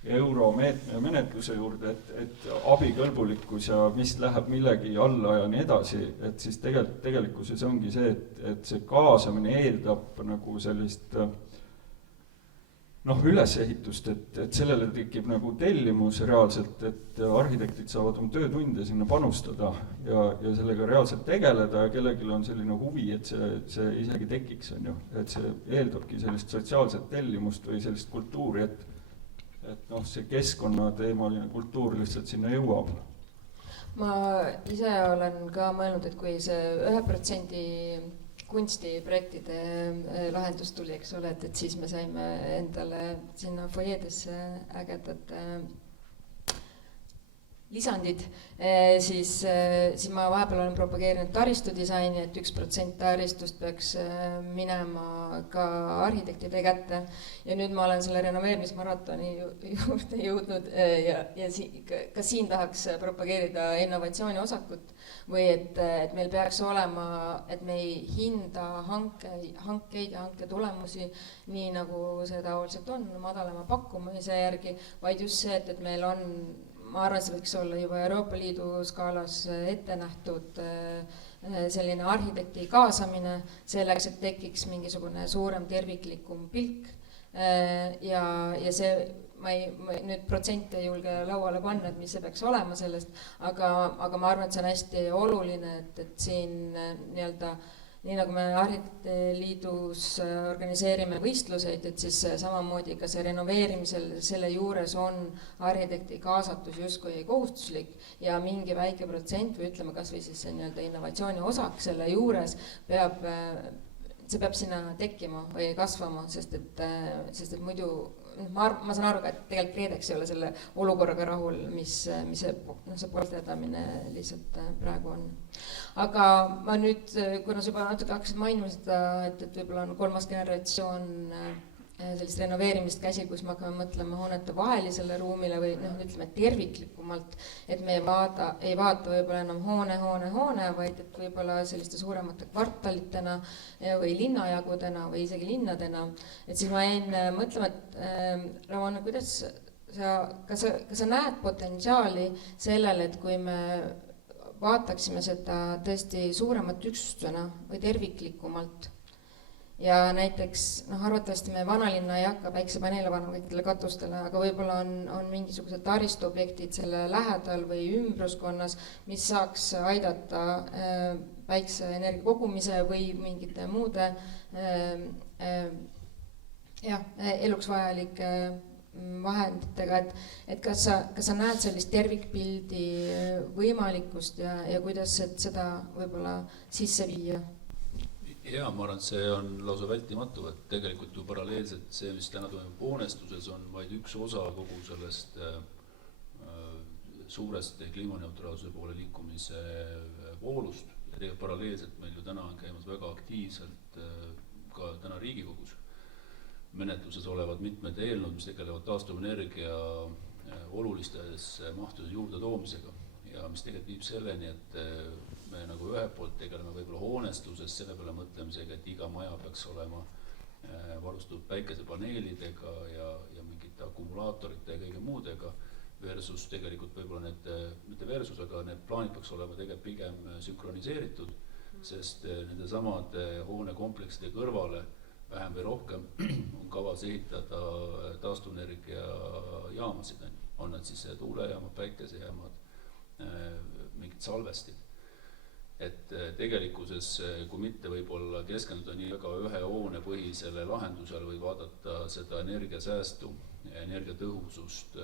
euromeetme menetluse juurde, et abikõlbulikkus ja mis läheb millegi alla ja nii edasi, et siis tegelikkuses ongi see, et see kaasamine eeldab nagu sellist ülesehitust, et sellele tekib nagu tellimus reaalselt, et arhitektid saavad oma töötunde sinna panustada ja sellega reaalselt tegeleda ja kellelgi on selline huvi, et see isegi tekiks, et see eeldabki sellist sotsiaalset tellimust või sellist kultuuri, et see keskkonnateemaline kultuur lihtsalt sinna jõuab. Ma ise olen ka mõelnud, et kui see 1% kunstiprojektide lahendus tuli, eks ole, et siis me saime endale sinna fojeedesse ägedad lisandid, siis ma vahepeal olen propageerinud taristudisaini, et 1% taristust peaks minema ka arhitektide kätte ja nüüd ma olen selle renoveerimismaratoni juurde jõudnud ja ka siin tahaks propageerida innovatsiooni osakut või et meil peaks olema, et me ei hinda hankeid ja hanketulemusi nii nagu see tavaliselt on, madalama pakkumise järgi, vaid just see, et meil on, ma arvan, see võiks olla juba Euroopa Liidu skaalas ette nähtud selline arhitekti kaasamine selleks, et tekiks mingisugune suurem terviklikum pilk ja see ma nüüd protsente ei julge lauale panna, et mis see peaks olema sellest, aga ma arvan, et see on hästi oluline, et siin nii-öelda nii nagu me Arhitektide Liidus organiseerime võistluseid, et siis samamoodi ka see renoveerimisel selle juures on arhitekti kaasatus justkui kohustuslik ja mingi väike protsent või ütleme kas või siis see nii-öelda innovatsiooni osak selle juures see peab sinna tekkima või kasvama, sest et muidu ma saan aru ka, et tegelikult KredEx ei ole selle olukorraga rahul, mis see polsterdamine lihtsalt praegu on. Aga ma nüüd, kuna sa juba natuke hakkasid mainima seda, et võib-olla on 3. generatsioon sellist renoveerimist käsil, kus me hakkame mõtlema hoonete vahelisele ruumile või ütleme terviklikumalt, et me ei vaata võib-olla enam hoone, vaid et võib-olla selliste suuremate kvartalitena või linnajagudena või isegi linnadena. Et siis ma jäin mõtlema, et Ramon, kuidas kas sa näed potentsiaali sellele, et kui me vaataksime seda tõesti suuremat üksustusena või terviklikumalt, ja näiteks, arvatavasti me vanalinna ei hakka päiksepaneele panema kõikidele katustele, aga võib-olla on mingisugused taristuobjektid selle lähedal või ümbruskonnas, mis saaks aidata päikseenergia kogumise või mingite muude eluks vajalike vahenditega, et kas sa näed sellist tervikpildi võimalikkust ja kuidas seda võib-olla sisse viia? Jaa, ma arvan, et see on lausa vältimatu, et tegelikult ju paralleelselt see, mis täna toimub hoonestuses, on vaid üks osa kogu sellest suurest kliimaneutraalsuse poole liikumise voolust. Ja tegelikult paralleelselt meil ju täna on käimas väga aktiivselt ka täna Riigikogus menetluses olevad mitmed eelnõud, mis tegelevad taastuvenergia olulistes mahtudes juurde toomisega ja mis tegelikult viib selleni, et me nagu ühelt poolt tegeleme võib-olla hoonestuses selle peale mõtlemisega, et iga maja peaks olema varustatud päikesepaneelidega ja mingite akumulaatorite ja kõige muudega versus tegelikult võib-olla need, mitte versus, aga need plaanid peaks olema tegelikult pigem sünkroniseeritud, sest nende samade hoonekomplekside kõrvale vähem või rohkem on kavas ehitada taastuvenergia jaamasid, on nad siis tuulejaamad, päikesejaamad, mingid salvestid. Et tegelikkuses, kui mitte võib-olla keskenduda nii väga ühe hoonepõhisele lahendusele või vaadata seda energiasäästu ja energiatõhusust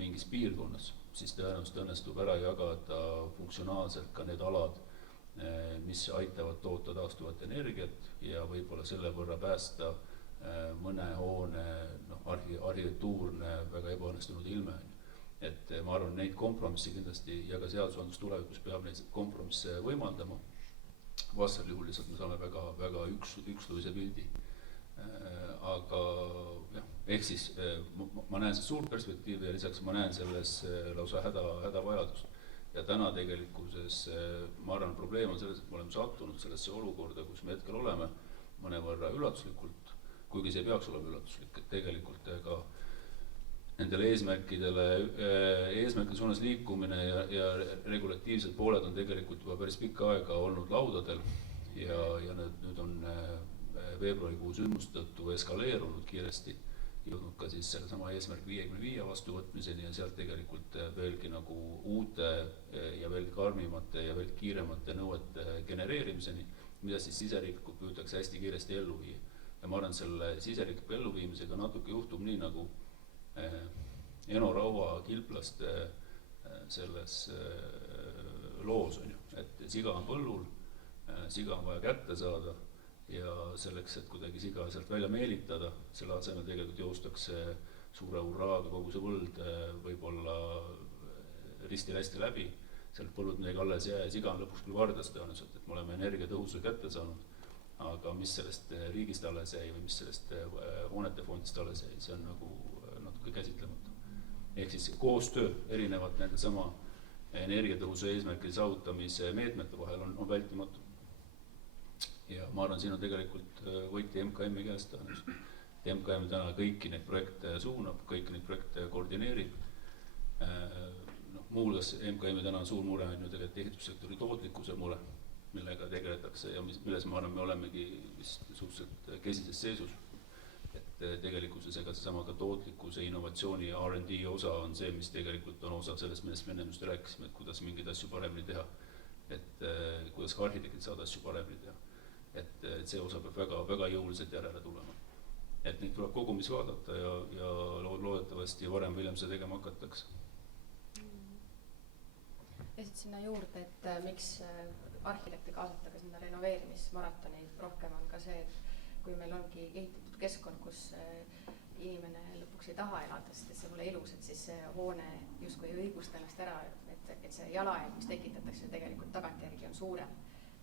mingis piirkonnas, siis tõenäoliselt õnnestub ära jagada funktsionaalselt ka need alad, mis aitavad toota taastuvat energiat ja võib-olla selle võrra päästa mõne hoone arhitektuurne väga ebaõnnestunud ilme. Et ma arvan, neid kompromisse kindlasti ja ka seadusandlus tulevikus peab neid kompromisse võimaldama. Vastasel juhul lihtsalt me saame väga, väga üksluvise pildi. Aga jah, ehk siis ma näen see suurt perspektiivi ja lisaks ma näen selles lausa hädavajadust. Ja täna tegelikkuses, ma arvan, probleem on selles, et me oleme sattunud sellesse olukorda, kus me hetkel oleme mõnevõrra üllatuslikult, kuigi see peaks olema üllatuslik, et tegelikult ka nendele eesmärkide suunas liikumine ja regulatiivsed pooled on tegelikult juba päris pikka aega olnud laudadel ja nüüd on veebruarikuu sündmustõttu eskaleerunud kiiresti, jõudnud ka siis selle sama eesmärk 55 vastuvõtmiseni ja sealt tegelikult veelgi nagu uute ja veelgi karmimate ja veelgi kiiremate nõuete genereerimiseni, mida siis siseriiklikult püütakse hästi kiiresti ellu viia. Ja ma arvan, selle siseriikliku elluviimisega natuke juhtub nii nagu Eno Raua kilplaste selles loos on ju, et siga on põllul, siga on vaja kätte saada ja selleks, et kuidagi siga sealt välja meelitada, selle asemel tegelikult joostakse suure hurraaga kogu see võld võib-olla risti-rästi läbi, sealt põllud midagi alles jää ja siga on lõpuks küll vardas tõenäoliselt, et me oleme energiatõhususe kätte saanud, aga mis sellest riigist alles jäi või mis sellest hoonete fondist alles jäi, see on nagu natuke käsitlemata. Ehk siis koostöö erinevad nende sama energiatõhususe eesmärkide saavutamise meetmete vahel on vältimatu. Ja ma arvan, siin on tegelikult võiti MKM-i käest tõenäoliselt. MKM täna kõiki neid projekte suunab, kõiki neid projekte koordineerib. Muuhulgas MKM-i täna on suur mure on ju tegelikult ehitussektori tootlikkuse mure, millega tegeletakse ja milles ma arvan, me olemegi vist suhteliselt kesises seisus. Et tegelikkuses ega seesama ka tootlikkuse, innovatsiooni ja R&D osa on see, mis tegelikult on osa sellest, millest me enne just rääkisime, et kuidas mingeid asju paremini teha. Et kuidas ka arhitektid saada asju paremini teha. Et see osa peab väga, väga jõuliselt järele tulema. Et neid tuleb kogumis vaadata ja loodetavasti varem või hiljem seda tegema hakatakse. Ja siit sinna juurde, et miks arhitekte kaasata ka sinna renoveerimismaratoni rohkem on ka see, et kui meil ongi ehitatud keskkond, kus inimene lõpuks ei taha elada, sest et see pole ilus, et siis see hoone justkui ei õigusta ennast ära, et see jalajälg, mis tekitatakse tegelikult tagantjärgi on suurem,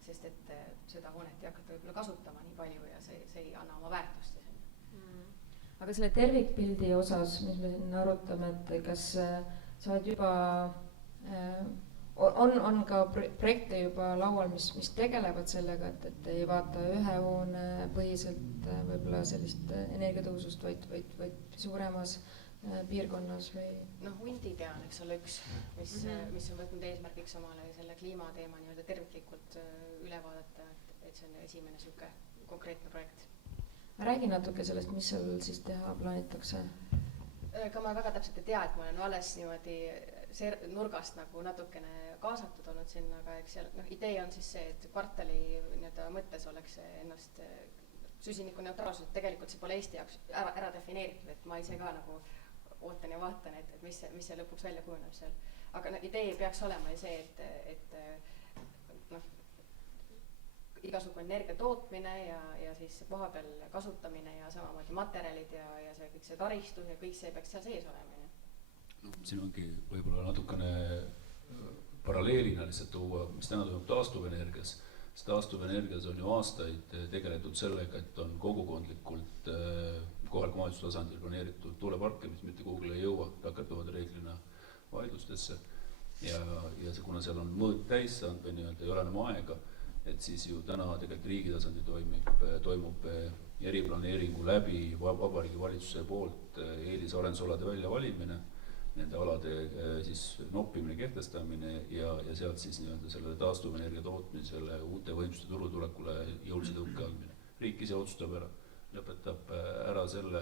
sest et seda hoonet ei hakata võib-olla kasutama nii palju ja see ei anna oma väärtust. Aga selle tervikpildi osas, mis me siin arutame, et kas sa oled juba, on ka projekte juba laual, mis tegelevad sellega, et ei vaata ühe hoone põhiselt võib-olla sellist energiatõusust, vaid suuremas piirkonnas või? Hundid on, eks ole üks, mis on võtnud eesmärgiks omale selle kliimateema nii-öelda terviklikult üle vaadata, et see on esimene süke konkreetne projekt. Räägi natuke sellest, mis seal siis teha plaanitakse? Ka ma väga täpselt ei tea, et ma olen alles niimoodi nurgast nagu natukene kaasatud olnud sinna, aga eks seal, idee on siis see, et kvartali mõttes oleks ennast süsiniku neutraalsus, et tegelikult see pole Eesti jaoks ära defineeritud, et ma ise ka nagu ootan ja vaatan, et mis see lõpuks välja kujuneb seal. Aga idee peaks olema ju see, et igasugune energia tootmine ja siis koha peal kasutamine ja samamoodi materjalid ja see kõik see taristus ja kõik see peaks seal sees olema. Siin ongi võib-olla natukene paralleelina lihtsalt tuua, mis täna toimub taastuvenergias. Taastuvenergias on ju aastaid tegeletud sellega, et on kogukondlikult kohaliku omavalitsuse tasandil planeeritud tuuleparke, mis mitte kuhugile ei jõua, takerduvad reeglina vaidlustesse. Ja kuna seal on mõõt täis saanud või nii-öelda ei ole enam aega, et siis ju täna tegelikult riigi tasandil toimub eriplaneeringu läbi Vabariigi Valitsuse poolt eelisarendusalade väljavalimine, nende alade siis noppimine, kehtestamine ja sealt siis nii-öelda selle taastuvenergia tootmisele, uute võimsuste turutulekule jõulise tõuke andmine. Riik ise otsustab ära, lõpetab ära selle,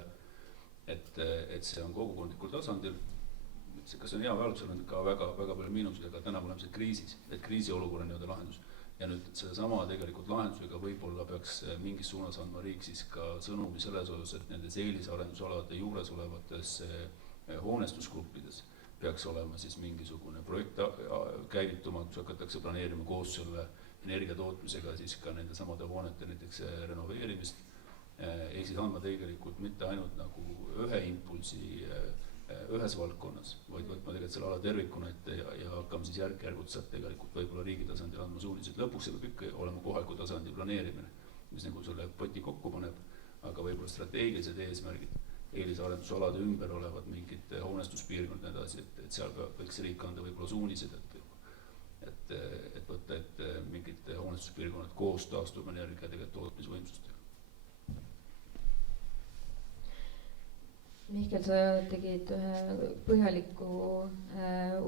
et see on kogukondlikul tasandil. Kas on hea või halb, seal on ka väga palju miinuseid, aga täna oleme kriisis, et kriisiolukorra nii-öelda lahendus. Ja nüüd selle sama tegelikult lahendusega võib-olla peaks mingis suunas andma riik siis ka sõnumi selles osas, et nendes eelisarendusalade juures olevates hoonestusgruppides peaks olema siis mingisugune projekt käivituma, kus hakatakse planeerima koos selle energiatootmisega siis ka nende samade hoonete näiteks renoveerimist. Ehk siis andma tegelikult mitte ainult nagu ühe impulsi ühes valdkonnas, vaid võtma tegelikult selle ala tervikuna ette ja hakkame siis järk-järgult sealt tegelikult võib-olla riigi tasandil andma suunised. Lõpuks see peab ikka olema kohaliku tasandi planeerimine, mis nagu selle poti kokku paneb, aga võib-olla strateegilised eesmärgid, eelisarendusalade ümber olevad mingid hoonestuspiirkond edasi, et seal võiks riik anda võib-olla suunised, et võtta ette mingid hoonestuspiirkonnad koos taastuvenergia tegelikult tootmisvõimsustega. Mihkel, sa tegid põhjaliku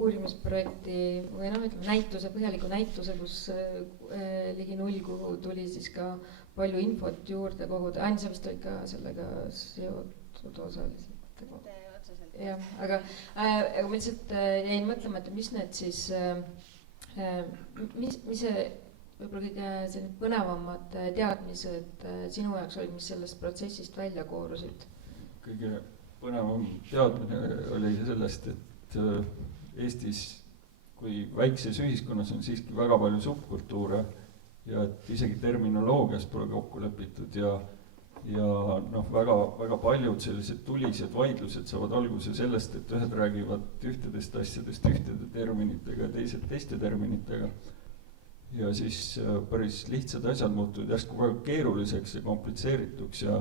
uurimisprojekti või põhjaliku näituse, kus ligi 0, kuhu tuli siis ka palju infot juurde koguda. Ain, sa vist olid ka sellega seotud osaliselt. Jah, aga ma lihtsalt jäin mõtlema, et mis need siis, mis see võib-olla kõige põnevamad teadmised sinu jaoks olid, mis sellest protsessist välja koorusid? Kõige põnevam teadmine oli sellest, et Eestis kui väikses ühiskonnas on siiski väga palju subkultuure ja et isegi terminoloogias pole kokku lepitud ja väga paljud sellised tulised vaidlused saavad alguse sellest, et ühed räägivad ühtedest asjadest ühtede terminitega ja teised teiste terminitega. Ja siis päris lihtsad asjad muutuvad järsku väga keeruliseks ja komplitseerituks ja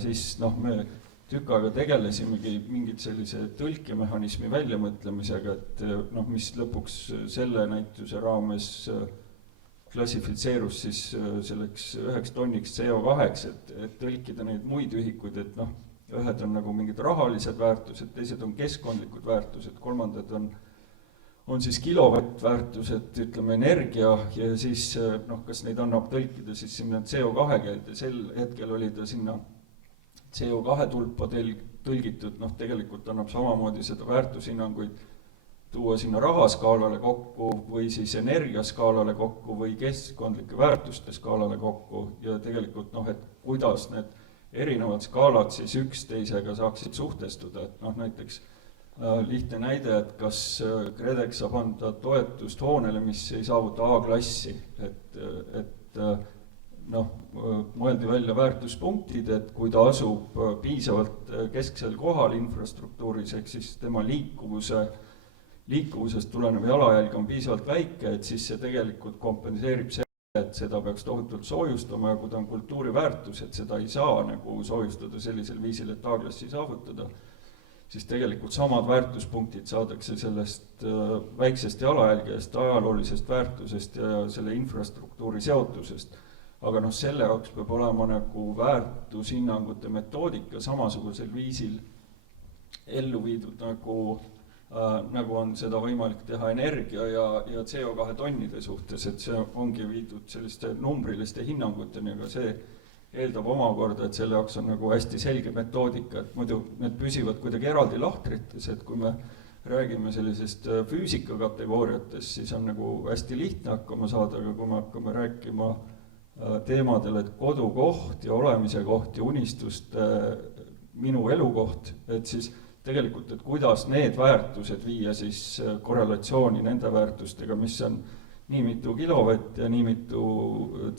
siis me tükk aega tegelesimegi mingit sellise tõlkemehhanismi väljamõtlemisega, et mis lõpuks selle näituse raames klassifitseerus siis selleks 1 tonniks CO2, et tõlkida neid muid ühikuid, et ühed on nagu mingid rahalised väärtused, teised on keskkondlikud väärtused, kolmandad on siis kilovattväärtused, ütleme energia ja siis kas neid annab tõlkida siis sinna CO2 keelde, sel hetkel oli ta sinna CO2 tulpa tõlgitud, tegelikult annab samamoodi seda väärtushinnanguid tuua sinna rahaskaalale kokku või siis energiaskaalale kokku või keskkondlike väärtuste skaalale kokku ja tegelikult et kuidas need erinevad skaalad siis üksteisega saaksid suhtestuda, et näiteks lihtne näide, et kas KredEx saab anda toetust hoonele, mis ei saavuta A-klassi, et mõeldi välja väärtuspunktid, et kui ta asub piisavalt kesksel kohal infrastruktuuris, ehk siis tema liikuvusest tulenev jalajälg on piisavalt väike, et siis see tegelikult kompenseerib selle, et seda peaks tohutult soojustama ja kui ta on kultuuriväärtus, et seda ei saa nagu soojustada sellisel viisil, et A-klassi saavutada, siis tegelikult samad väärtuspunktid saadakse sellest väiksest jalajälgest, ajaloolisest väärtusest ja selle infrastruktuuri seotusest. Aga selle jaoks peab olema nagu väärtushinnangute metoodika samasugusel viisil ellu viidud, nagu on seda võimalik teha energia ja CO2 tonnide suhtes, et see ongi viidud selliste numbriliste hinnanguteni, aga see eeldab omakorda, et selle jaoks on nagu hästi selge metoodika, et muidu need püsivad kuidagi eraldi lahtrites, et kui me räägime sellisest füüsika kategooriatest, siis on nagu hästi lihtne hakkama saada, aga kui me hakkame rääkima teemadel, et kodukoht ja olemise koht ja unistuste minu elukoht, et siis tegelikult, et kuidas need väärtused viia siis korrelatsiooni nende väärtustega, mis on nii mitu kilovatt ja nii mitu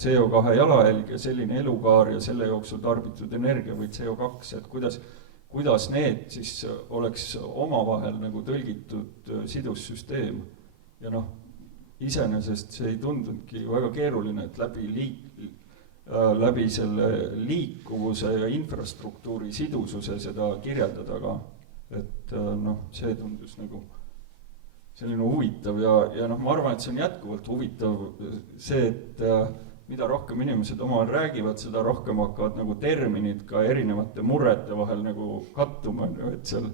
CO2 jalajälg ja selline elukaar ja selle jooksul tarbitud energia või CO2, et kuidas need siis oleks omavahel nagu tõlgitud sidussüsteem. Ja noh, iseenesest see ei tundunudki väga keeruline, et läbi selle liikuvuse ja infrastruktuuri sidususe seda kirjeldada ka. Et noh, see tundus nagu selline huvitav ja noh, ma arvan, et see on jätkuvalt huvitav see, et mida rohkem inimesed omavahel räägivad, seda rohkem hakkavad nagu terminid ka erinevate murrete vahel nagu kattuma, et seal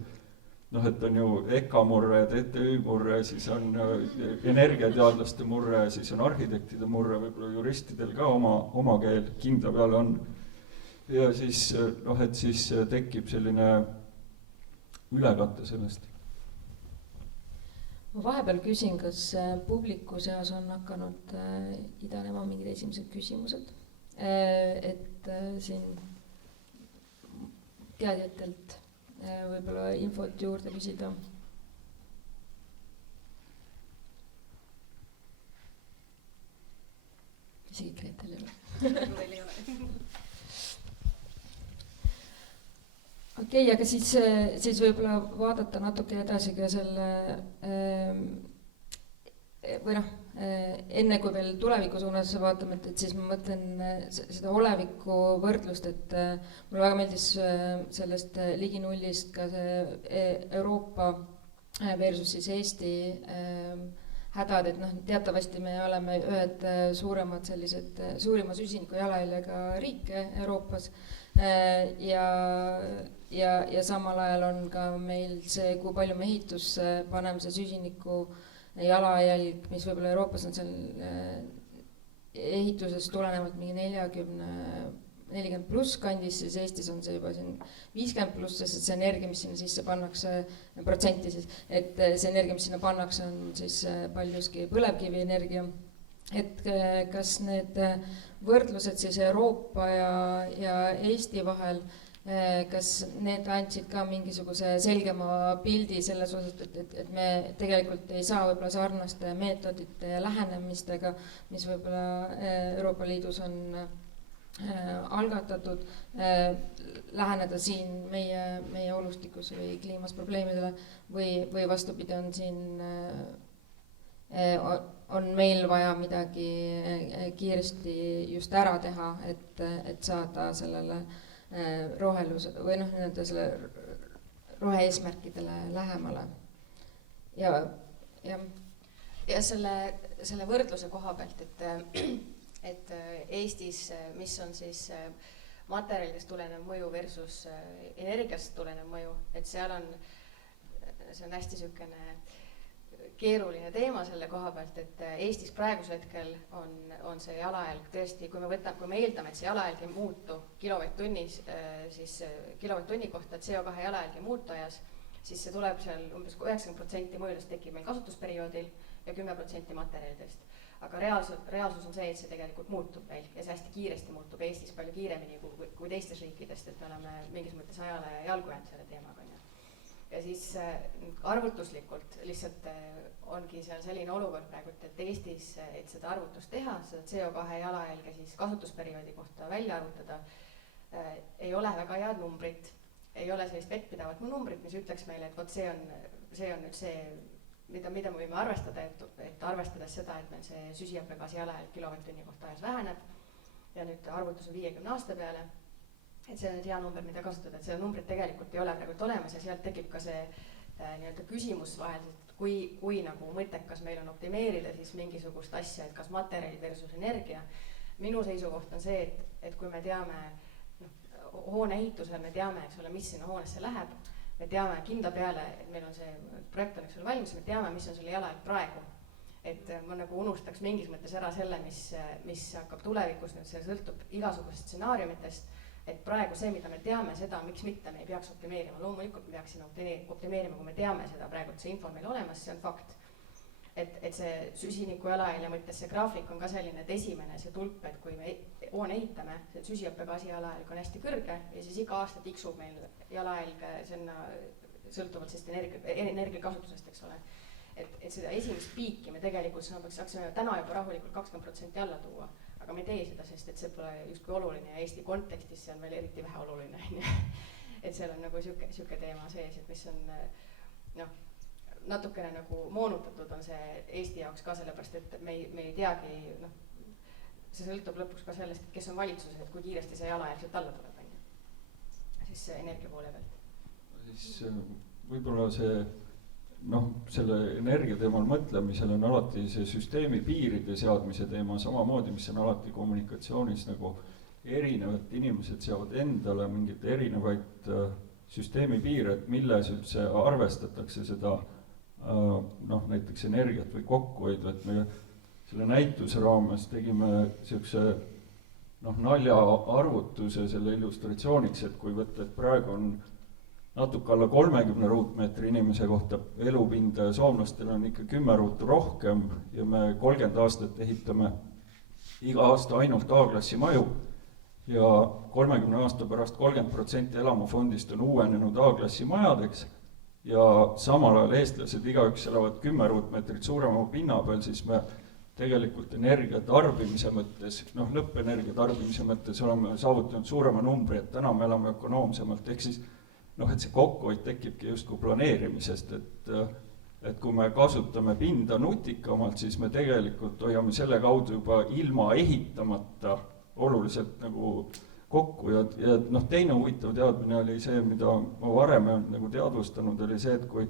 noh, et on ju EKA murre, TTÜ murre, siis on energiateadlaste murre, siis on arhitektide murre, võib-olla juristidel ka oma keel kindla peale on. Ja siis noh, et siis tekib selline ülekatte sellest. Ma vahepeal küsin, kas publiku seas on hakanud idanema mingid esimesed küsimused, et siin teadjatelt võib-olla infot juurde küsida. Isegi Gretel ei ole. Meil ei ole. Okei, aga siis võib-olla vaadata natuke edasi ka selle või noh, enne kui veel tuleviku suunas vaatame, et siis ma mõtlen seda oleviku võrdlust, et mulle väga meeldis sellest ligi nullist ka see Euroopa versus siis Eesti hädad, et noh, teatavasti me oleme ühed suuremad sellised, suurima süsiniku jalajäljega riike Euroopas ja samal ajal on ka meil see, kui palju me ehitusse paneme see süsiniku jalajälg, mis võib-olla Euroopas on seal ehitusest tulenevalt mingi 40 pluss kandis, siis Eestis on see juba siin 50 pluss, sest see energia, mis sinna sisse pannakse, protsenti siis, et see energia, mis sinna pannakse, on siis paljuski põlevkivi energia. Et kas need võrdlused siis Euroopa ja Eesti vahel, kas need andsid ka mingisuguse selgema pildi selles osas, et me tegelikult ei saa võib-olla sarnaste meetodite ja lähenemistega, mis võib-olla Euroopa Liidus on algatatud, läheneda siin meie olustikus või kliimas probleemidele või vastupidi on siin on meil vaja midagi kiiresti just ära teha, et saada sellele roheluse või noh, nii-öelda selle rohe-eesmärkidele lähemale. Ja selle võrdluse koha pealt, et Eestis, mis on siis materjalidest tulenev mõju versus energiast tulenev mõju, et seal on, see on hästi sükene keeruline teema selle koha pealt, et Eestis praegusel hetkel on see jalajälg tõesti, kui me eeldame, et see jalajälg ei muutu kilovatt-tunnis, siis kilovatt-tunni kohta CO2 jalajälg ei muutu ajas, siis see tuleb seal umbes 90% mõjudest tekib meil kasutusperioodil ja 10% materjalidest. Aga reaalsus on see, et see tegelikult muutub meil ja see hästi kiiresti muutub Eestis palju kiiremini kui teistes riikidest, et me oleme mingis mõttes ajale jalgu jäänud selle teemaga. Ja siis arvutuslikult lihtsalt ongi seal selline olukord praegu, et Eestis, et seda arvutust teha, seda CO2 jalajälge siis kasutusperioodi kohta välja arvutada, ei ole väga head numbrit, ei ole sellist vettpidavat numbrit, mis ütleks meile, et vot see on nüüd see, mida me võime arvestada, et arvestades seda, et meil see süsihappegaasi jalajälg kilovatt-tunni kohta ajas väheneb ja nüüd arvutus on 50 aasta peale, et see on nüüd hea number, mida kasutada, et seda numbrit tegelikult ei ole praegu olemas ja sealt tekib ka see nii-öelda küsimus vahel, et kui nagu mõttekas meil on optimeerida siis mingisugust asja, et kas materjali versus energia. Minu seisukoht on see, et kui me teame, hoone ehitusel me teame, eks ole, mis sinna hoonesse läheb, me teame kindla peale, et meil on see projekt on eks ole valmis, me teame, mis on selle jalajälg praegu. Et ma nagu unustaks mingis mõttes ära selle, mis hakkab tulevikus, nüüd see sõltub igasugusest stsenaariumitest, et praegu see, mida me teame, seda, miks mitte me ei peaks optimeerima. Loomulikult me peaksime optimeerima, kui me teame seda praegu, et see info on meil olemas, see on fakt. Et see süsiniku jalajälje mõttes see graafik on ka selline, et esimene see tulp, et kui me hoone ehitame, see süsihappegaasi jalajälg on hästi kõrge ja siis iga aasta tiksub meil jalajälg sinna sõltuvalt sellest energiakasutusest, eks ole. Et seda esimest piiki me tegelikult saaksime täna juba rahulikult 20% alla tuua, aga me ei tee seda, sest et see pole justkui oluline ja Eesti kontekstis see on veel eriti vähe oluline. Et seal on nagu siuke teema sees, et mis on natukene nagu moonutatud on see Eesti jaoks ka sellepärast, et me ei teagi, see sõltub lõpuks ka sellest, et kes on valitsuses, et kui kiiresti see jalajärgselt alla tuleb, siis energia poole pealt. Siis võib-olla see, selle energia teemal mõtlemisel on alati see süsteemi piiride seadmise teema samamoodi, mis on alati kommunikatsioonis nagu erinevad inimesed seavad endale mingid erinevaid süsteemi piire, et milles üldse arvestatakse seda näiteks energiat või kokkuhoidu, et me selle näituse raames tegime niisuguse naljaarvutuse selle illustratsiooniks, et kui võtta, et praegu on natuke alla 30 ruutmeetri inimese kohta elupinda ja soomlastel on ikka 10 ruutu rohkem ja me 30 aastat ehitame iga aasta ainult A-klassi maju ja 30 aasta pärast 30% elamufondist on uuenenud A-klassi majadeks ja samal ajal eestlased igaüks elavad 10 ruutmeetrit suurema pinna peal, siis me tegelikult energia tarbimise mõttes, lõppenergia tarbimise mõttes oleme saavutanud suurema numbri, et täna me elame ökonoomsemalt, ehk siis et see kokkuhoid tekibki justkui planeerimisest, et kui me kasutame pinda nutikamalt, siis me tegelikult hoiame selle kaudu juba ilma ehitamata oluliselt nagu kokku ja teine huvitav teadmine oli see, mida ma varem olen nagu teadvustanud, oli see, et kui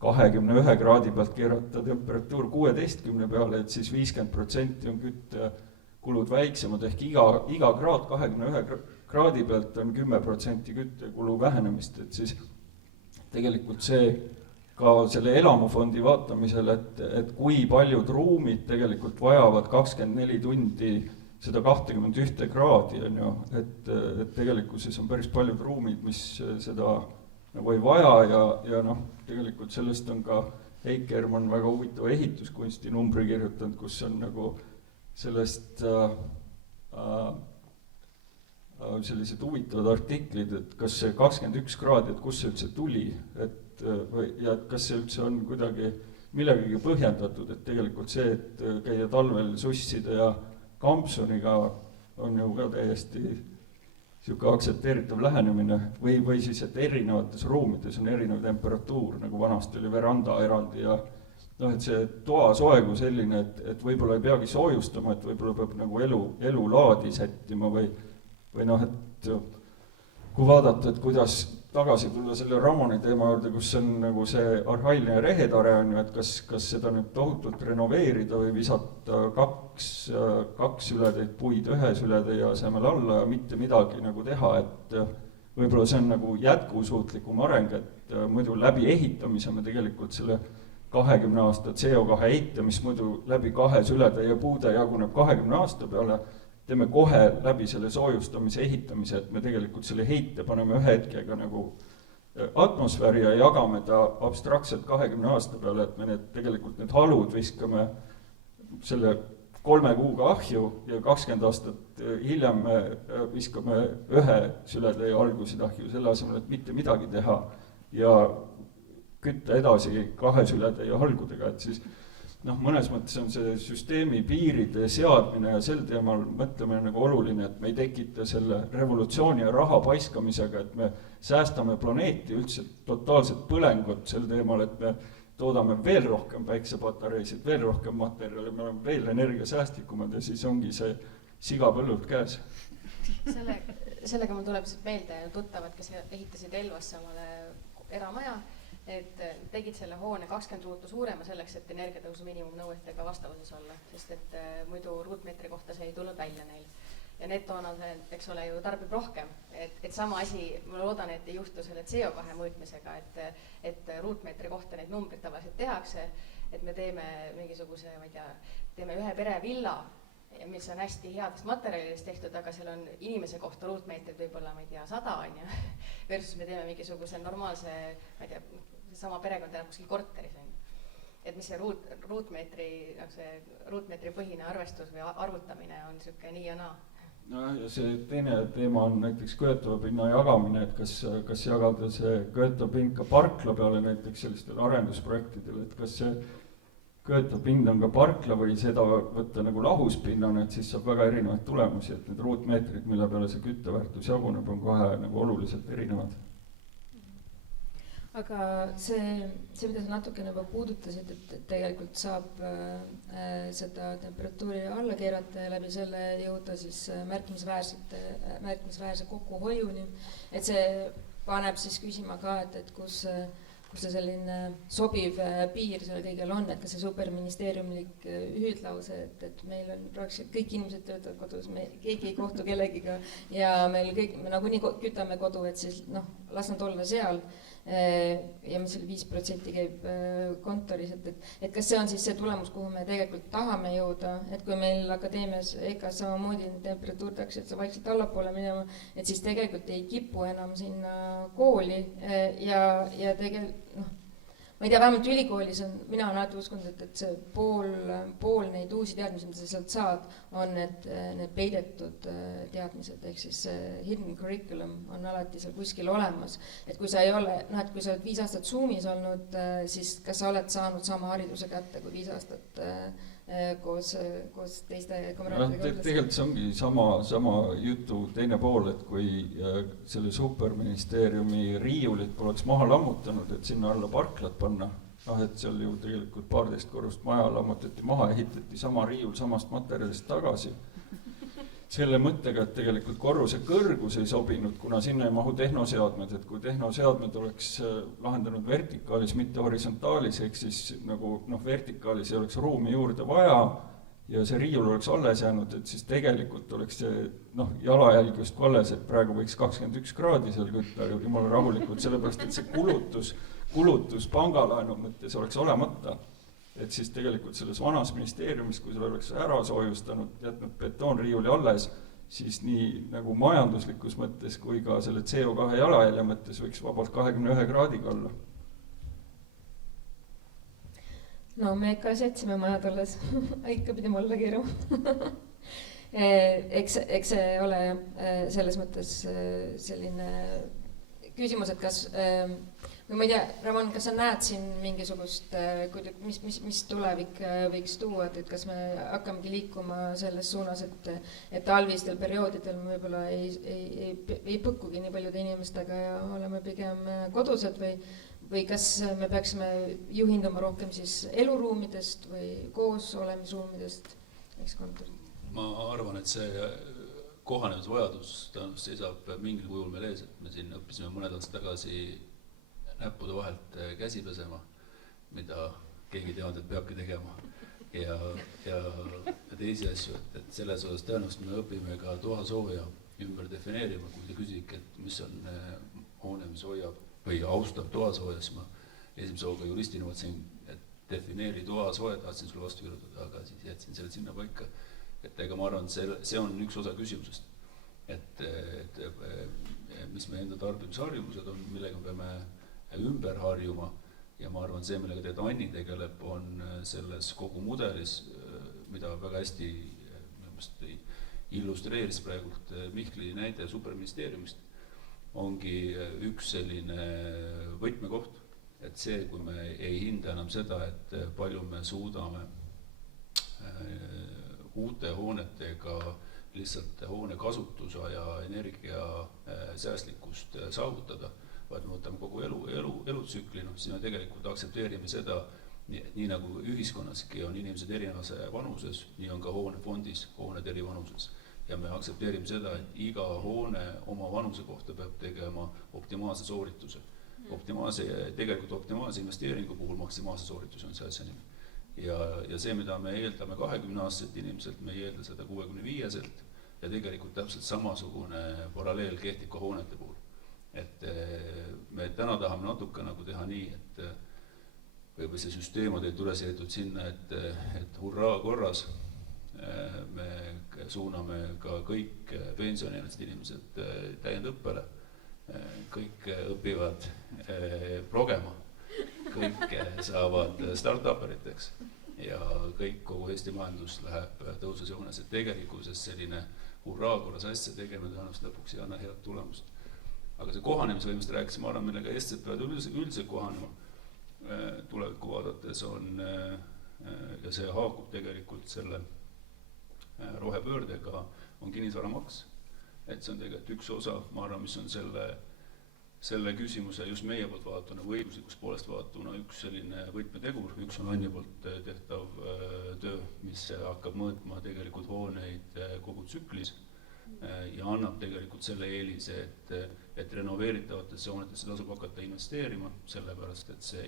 21 kraadi pealt keerata temperatuur 16 peale, et siis 50% on küttekulud väiksemad, ehk iga kraad 21 kraadi pealt on 10% küttekulu vähenemist, et siis tegelikult see ka selle elamufondi vaatamisel, et kui paljud ruumid tegelikult vajavad 24 tundi seda 21 kraadi, on ju, et tegelikkuses on päris paljud ruumid, mis seda nagu ei vaja ja tegelikult sellest on ka Heiki Hermann väga huvitava ehituskunsti numbri kirjutanud, kus on nagu sellest sellised huvitavad artiklid, et kas see 21 kraadi, et kus see üldse tuli, ja et kas see üldse on kuidagi millegagi põhjendatud, et tegelikult see, et käia talvel susside ja kampsuniga on ju ka täiesti siuke aktsepteeritav lähenemine või siis, et erinevates ruumides on erinev temperatuur, nagu vanasti oli veranda eraldi ja et see toa soe kui selline, et võib-olla ei peagi soojustama, et võib-olla peab nagu elulaadi sättima või et kui vaadata, et kuidas tagasi tulla selle Ramoni teema juurde, kus on nagu see arhailine rehetare on ju, et kas seda nüüd tohutult renoveerida või visata kaks ületeid puid ühe ületeie asemel alla ja mitte midagi nagu teha, et võib-olla see on nagu jätkusuutlikum areng, et muidu läbi ehitamise me tegelikult selle 20 aasta CO2 heite, mis muidu läbi 2 ületeie puude jaguneb 20 aasta peale, teeme kohe läbi selle soojustamise ehitamise, et me tegelikult selle heite paneme ühe hetkega nagu atmosfääri ja jagame ta abstraktselt 20 aasta peale, et me tegelikult need halud viskame selle 3 kuuga ahju ja 20 aastat hiljem me viskame ühe sületeie algusid ahju, selle asemel, et mitte midagi teha ja kütta edasi 2 sületeie algudega, et siis mõnes mõttes on see süsteemi piiride seadmine ja sel teemal mõtleme nagu oluline, et me ei tekita selle revolutsiooni ja raha paiskamisega, et me säästame planeeti üldse totaalset põlengut sel teemal, et me toodame veel rohkem päiksepatareisid, veel rohkem materjali, me oleme veel energiasäästlikumad ja siis ongi see siga põllult käes. Sellega mul tuleb meelde tuttavad, kes ehitasid Elvasse omale eramaja, et tegid selle hoone 20 ruutu suurema selleks, et energiatõusu miinimumnõuetega vastavuses olla, sest et muidu ruutmeetri kohta see ei tulnud välja neil. Ja need toonad, eks ole, ju tarbib rohkem, et sama asi, ma loodan, et ei juhtu selle CO2 mõõtmisega, et ruutmeetri kohta neid numbrid tavaliselt tehakse, et me teeme mingisuguse, ma ei tea, teeme ühe pere villa, mis on hästi headest materjalidest tehtud, aga seal on inimese kohta ruutmeetrid võib-olla, ma ei tea, 100 on ju, versus me teeme mingisuguse normaalse, ma ei tea, sama perekond elab kuskil korteris on ju. Et mis see ruutmeetri põhine arvestus või arvutamine on niisugune nii ja naa. Ja see teine teema on näiteks köetava pinna jagamine, et kas jagada see köetav pind ka parkla peale näiteks sellistel arendusprojektidel, et kas see köetav pind on ka parkla või seda võtta nagu lahuspinnana, et siis saab väga erinevaid tulemusi, et need ruutmeetrid, mille peale see kütteväärtus jaguneb, on kohe nagu oluliselt erinevad. Aga see, mida sa natukene juba puudutasid, et tegelikult saab seda temperatuuri alla keerata ja läbi selle jõuda siis märkimisväärse kokkuhoiuni, et see paneb siis küsima ka, et kus see selline sobiv piir selle kõigel on, et kas see superministeeriumlik hüüdlause, et meil on praktiliselt kõik inimesed töötavad kodus, keegi ei kohtu kellegiga ja meil kõik, me nagunii kütame kodu, et siis las nad olla seal. Ja mis oli 5% käib kontoris, et kas see on siis see tulemus, kuhu me tegelikult tahame jõuda, et kui meil akadeemias EKA samamoodi temperatuur täpselt vaikselt allapoole minema, et siis tegelikult ei kipu enam sinna kooli ja tegelikult ma ei tea, vähemalt ülikoolis mina olen alati uskunud, et see pool neid uusi teadmisi, mida sa sealt saad, on need peidetud teadmised, ehk siis hidden curriculum on alati seal kuskil olemas. Et kui sa ei ole, et kui sa oled 5 aastat Zoomis olnud, siis kas sa oled saanud sama hariduse kätte kui 5 aastat koos teiste kameraadidega? Tegelikult see ongi sama jutu teine pool, et kui selle superministeeriumi riiulit poleks maha lammutanud, et sinna alla parklat panna, et seal ju tegelikult 12 korrust maja lammutati maha, ehitati sama riiul samast materjalist tagasi. Selle mõttega, et tegelikult korruse kõrgus ei sobinud, kuna sinna ei mahu tehnoseadmed, et kui tehnoseadmed oleks lahendanud vertikaalis, mitte horisontaalis, ehk siis nagu vertikaalis ei oleks ruumi juurde vaja ja see riiul oleks alles jäänud, et siis tegelikult oleks see jalajälg just alles, et praegu võiks 21 kraadi seal kütta jumala rahulikult, sellepärast et see kulutus pangalaenu mõttes oleks olemata. Et siis tegelikult selles vanas ministeeriumis, kui seal oleks ära soojustanud, jätnud betoonriiuli alles, siis nii nagu majanduslikus mõttes kui ka selle CO2 jalajälje mõttes võiks vabalt 21 kraadiga olla. No me ikka jätsime majad alles, ikka pidime alla keerama. Eks see ole selles mõttes selline küsimus, et kas ma ei tea, Ramon, kas sa näed siin mingisugust, mis tulevik võiks tuua, et kas me hakkamegi liikuma selles suunas, et talvistel perioodidel me võib-olla ei põkkugi nii paljude inimestega ja oleme pigem kodused või kas me peaksime juhinduma rohkem siis eluruumidest või koos olemisruumidest, eks kontorid? Ma arvan, et see kohanemisvajadus seisab mingil kujul meil ees, et me siin õppisime mõned aastad tagasi näppude vahelt käsi pesema, mida keegi teavad, et peabki tegema ja teisi asju, et selles osas tõenäoliselt me õpime ka toasooja ümber defineerima, kui te küsike, et mis on hoone, mis hoiab või austab toasooja, siis ma esimese hooga juristina mõtlesin, et defineeri toasooja, tahtsin sulle vastu kirjutada, aga siis jätsin selle sinna paika, et ega ma arvan, see on üks osa küsimusest, et mis meie enda tarbimisharjumused on, millega me peame ümber harjuma ja ma arvan, see, millega teed Anni tegeleb, on selles kogu mudelis, mida väga hästi illustreeris praegult Mihkli näide superministeeriumist, ongi üks selline võtmekoht, et see, kui me ei hinda enam seda, et palju me suudame uute hoonetega lihtsalt hoone kasutuse ja energia säästlikkust saavutada, vaid me võtame kogu elutsükli, siis me tegelikult aktsepteerime seda, nii nagu ühiskonnaski on inimesed erinevas vanuses, nii on ka hoonefondis hooned eri vanuses. Ja me aktsepteerime seda, et iga hoone oma vanuse kohta peab tegema optimaalse soorituse. Tegelikult optimaalse investeeringu puhul maksimaalse soorituse on see asja nimi. Ja see, mida me eeldame 20-aastaselt inimeselt, me ei eelda seda 65-selt ja tegelikult täpselt samasugune paralleel kehtib ka hoonete puhul. Et me täna tahame natuke nagu teha nii, et võib-olla see süsteem on teilt üles ehitatud sinna, et hurraa korras, me suuname ka kõik pensioniealised inimesed täiendõppele, kõik õpivad progema, kõik saavad start-uperiteks ja kõik kogu Eesti majandus läheb tõuses joones, et tegelikkuses selline hurraa korras asja tegema, tõenäoliselt lõpuks ei anna head tulemust. Aga see kohanemisvõimest rääkisime, ma arvan, millega eestlased peavad üldse kohanema tulevikku vaadates on, ja see haakub tegelikult selle rohepöördega, on kinnisvaramaks. Et see on tegelikult üks osa, ma arvan, mis on selle küsimuse just meie poolt vaatuna või õiguslikust poolest vaatuna üks selline võtmetegur, üks on Anni poolt tehtav töö, mis hakkab mõõtma tegelikult hooneid kogu tsüklis ja annab tegelikult selle eelise, et renoveeritavatesse hoonetesse tasub hakata investeerima, sellepärast et see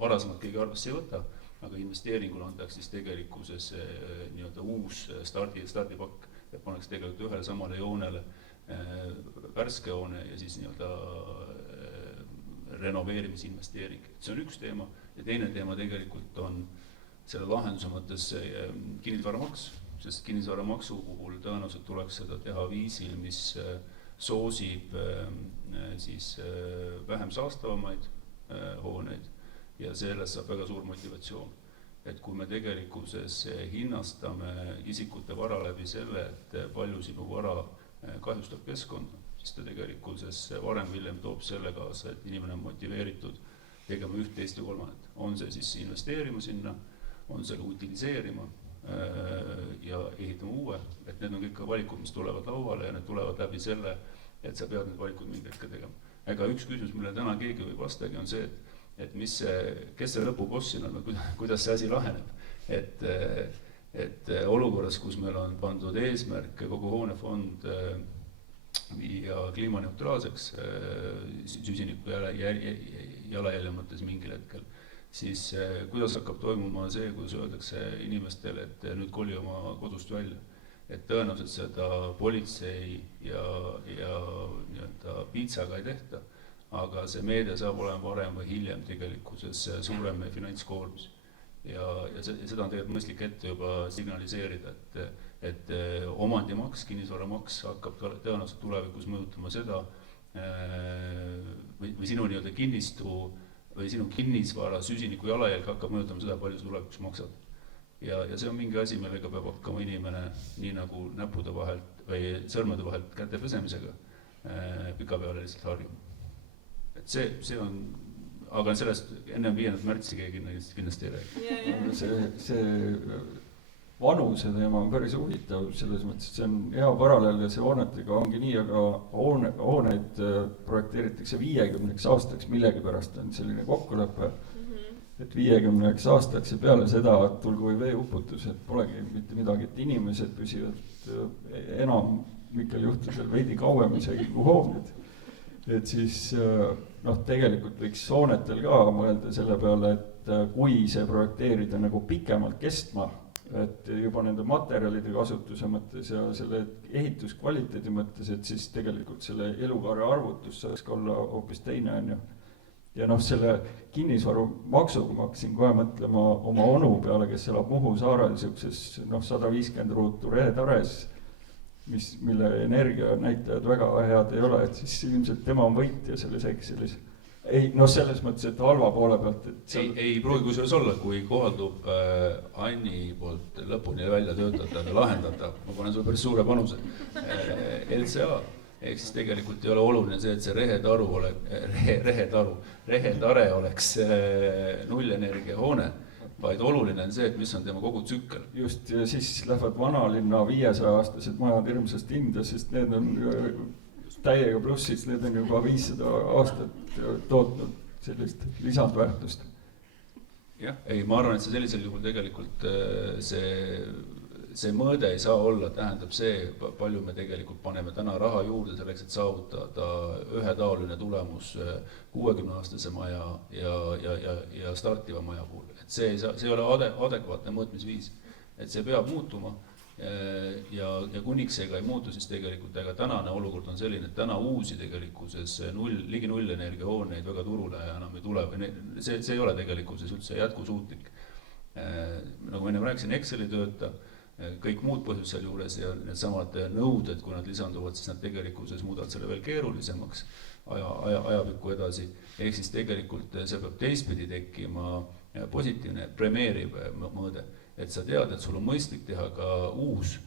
varasemalt keegi arvesse ei võta, aga investeeringul antaks siis tegelikkuses nii-öelda uus stardipakk, et pannakse tegelikult ühele samale joonele värske hoone ja siis nii-öelda renoveerimisinvesteering. See on üks teema ja teine teema tegelikult on selle lahenduse mõttes kinnisvaramaks, sest kinnisvaramaksu puhul tõenäoliselt tuleks seda teha viisil, mis soosib siis vähem saastavamaid hooneid ja sellest saab väga suur motivatsioon. Et kui me tegelikkuses hinnastame isikute vara läbi selle, et palju sinu vara kahjustab keskkonda, siis ta tegelikkuses varem hiljem toob selle kaasa, et inimene on motiveeritud tegema üht, teist ja kolmandat. On see siis investeerima sinna, on selle utiliseerima ja ehitama uue, et need on kõik valikud, mis tulevad lauale ja need tulevad läbi selle, et sa pead need valikud mingi hetke tegema. Ega üks küsimus, mille täna keegi võib vastagi, on see, et kes see lõpuboss siin on või kuidas see asi laheneb. Et olukorras, kus meil on pandud eesmärk kogu hoonefond viia kliimaneutraalseks süsiniku jalajälje mõttes mingil hetkel, siis kuidas hakkab toimuma see, kuidas öeldakse inimestele, et nüüd koli oma kodust välja. Et tõenäoliselt seda politsei ja nii-öelda piitsaga ei tehta, aga see meede saab olema varem või hiljem tegelikkuses suurem finantskoormus. Ja seda on tegelikult mõistlik ette juba signaliseerida, et omandimaks, kinnisvaramaks hakkab tõenäoliselt tulevikus mõjutama seda või sinu nii-öelda kinnistu või sinu kinnisvara süsiniku jalajälg hakkab mõjutama seda, palju sa tulevikus maksad. Ja see on mingi asi, millega peab hakkama inimene nii nagu näppude vahelt või sõrmede vahelt käte pesemisega pika peale lihtsalt harjuma. Et see on, aga sellest enne 5. märtsi keegi kindlasti ei räägi. See vanuse teema on päris huvitav selles mõttes, et see on hea paralleel ja see hoonetega ongi nii, aga hooneid projekteeritakse 50 aastaks millegipärast on selline kokkulepe, et 50 aastaks ja peale seda tulgu või veeuputus, et polegi mitte midagi, et inimesed püsivad enamikel juhtudel veidi kauem isegi kui hooned. Et siis tegelikult võiks hoonetel ka mõelda selle peale, et kui see projekteerida nagu pikemalt kestma, et juba nende materjalide kasutuse mõttes ja selle ehituskvaliteedi mõttes, et siis tegelikult selle elukaare arvutus saaks olla hoopis teine on ju. Ja selle kinnisvaru maksuga ma hakkasin kohe mõtlema oma onu peale, kes elab Muhu saarel sellises 150 ruutu Rehetares, mille energia näitajad väga head ei ole, et siis ilmselt tema on võitja selles Excelis. Ei, selles mõttes, et halva poole pealt. Ei pruugi kusjuures olla, kui kohaldub Anni poolt lõpuni välja töötada ja lahendada, ma panen sulle päris suure panuse, LCA, ehk siis tegelikult ei ole oluline see, et see rehetare oleks nullenergia hoone, vaid oluline on see, et mis on tema kogu tsükkel. Just, ja siis lähevad vanalinna 500-aastased majad hirmsasti hinda, sest need on täiega plussis, need on juba 500 aastat tootnud sellist lisandväärtust. Jah, ei, ma arvan, et see sellisel juhul tegelikult see mõõde ei saa olla, tähendab see, palju me tegelikult paneme täna raha juurde selleks, et saavutada ühetaoline tulemus 60-aastase maja ja startiva maja puhul. Et see ei ole adekvaatne mõõtmisviis, et see peab muutuma ja kuniks seega ei muutu, siis tegelikult tänane olukord on selline, et täna uusi tegelikkuses ligi nullenergia hooneid väga turule enam ei tule, see ei ole tegelikkuses üldse jätkusuutlik. Nagu ma enne rääkisin, Exceli tööta, kõik muud põhjusel juures ja need samad nõuded, kui nad lisanduvad, siis nad tegelikkuses muudavad selle veel keerulisemaks ajapikku edasi. Ehk siis tegelikult see peab teistpidi tekkima positiivne, premeeriv mõõde, et sa tead, et sul on mõistlik teha ka uus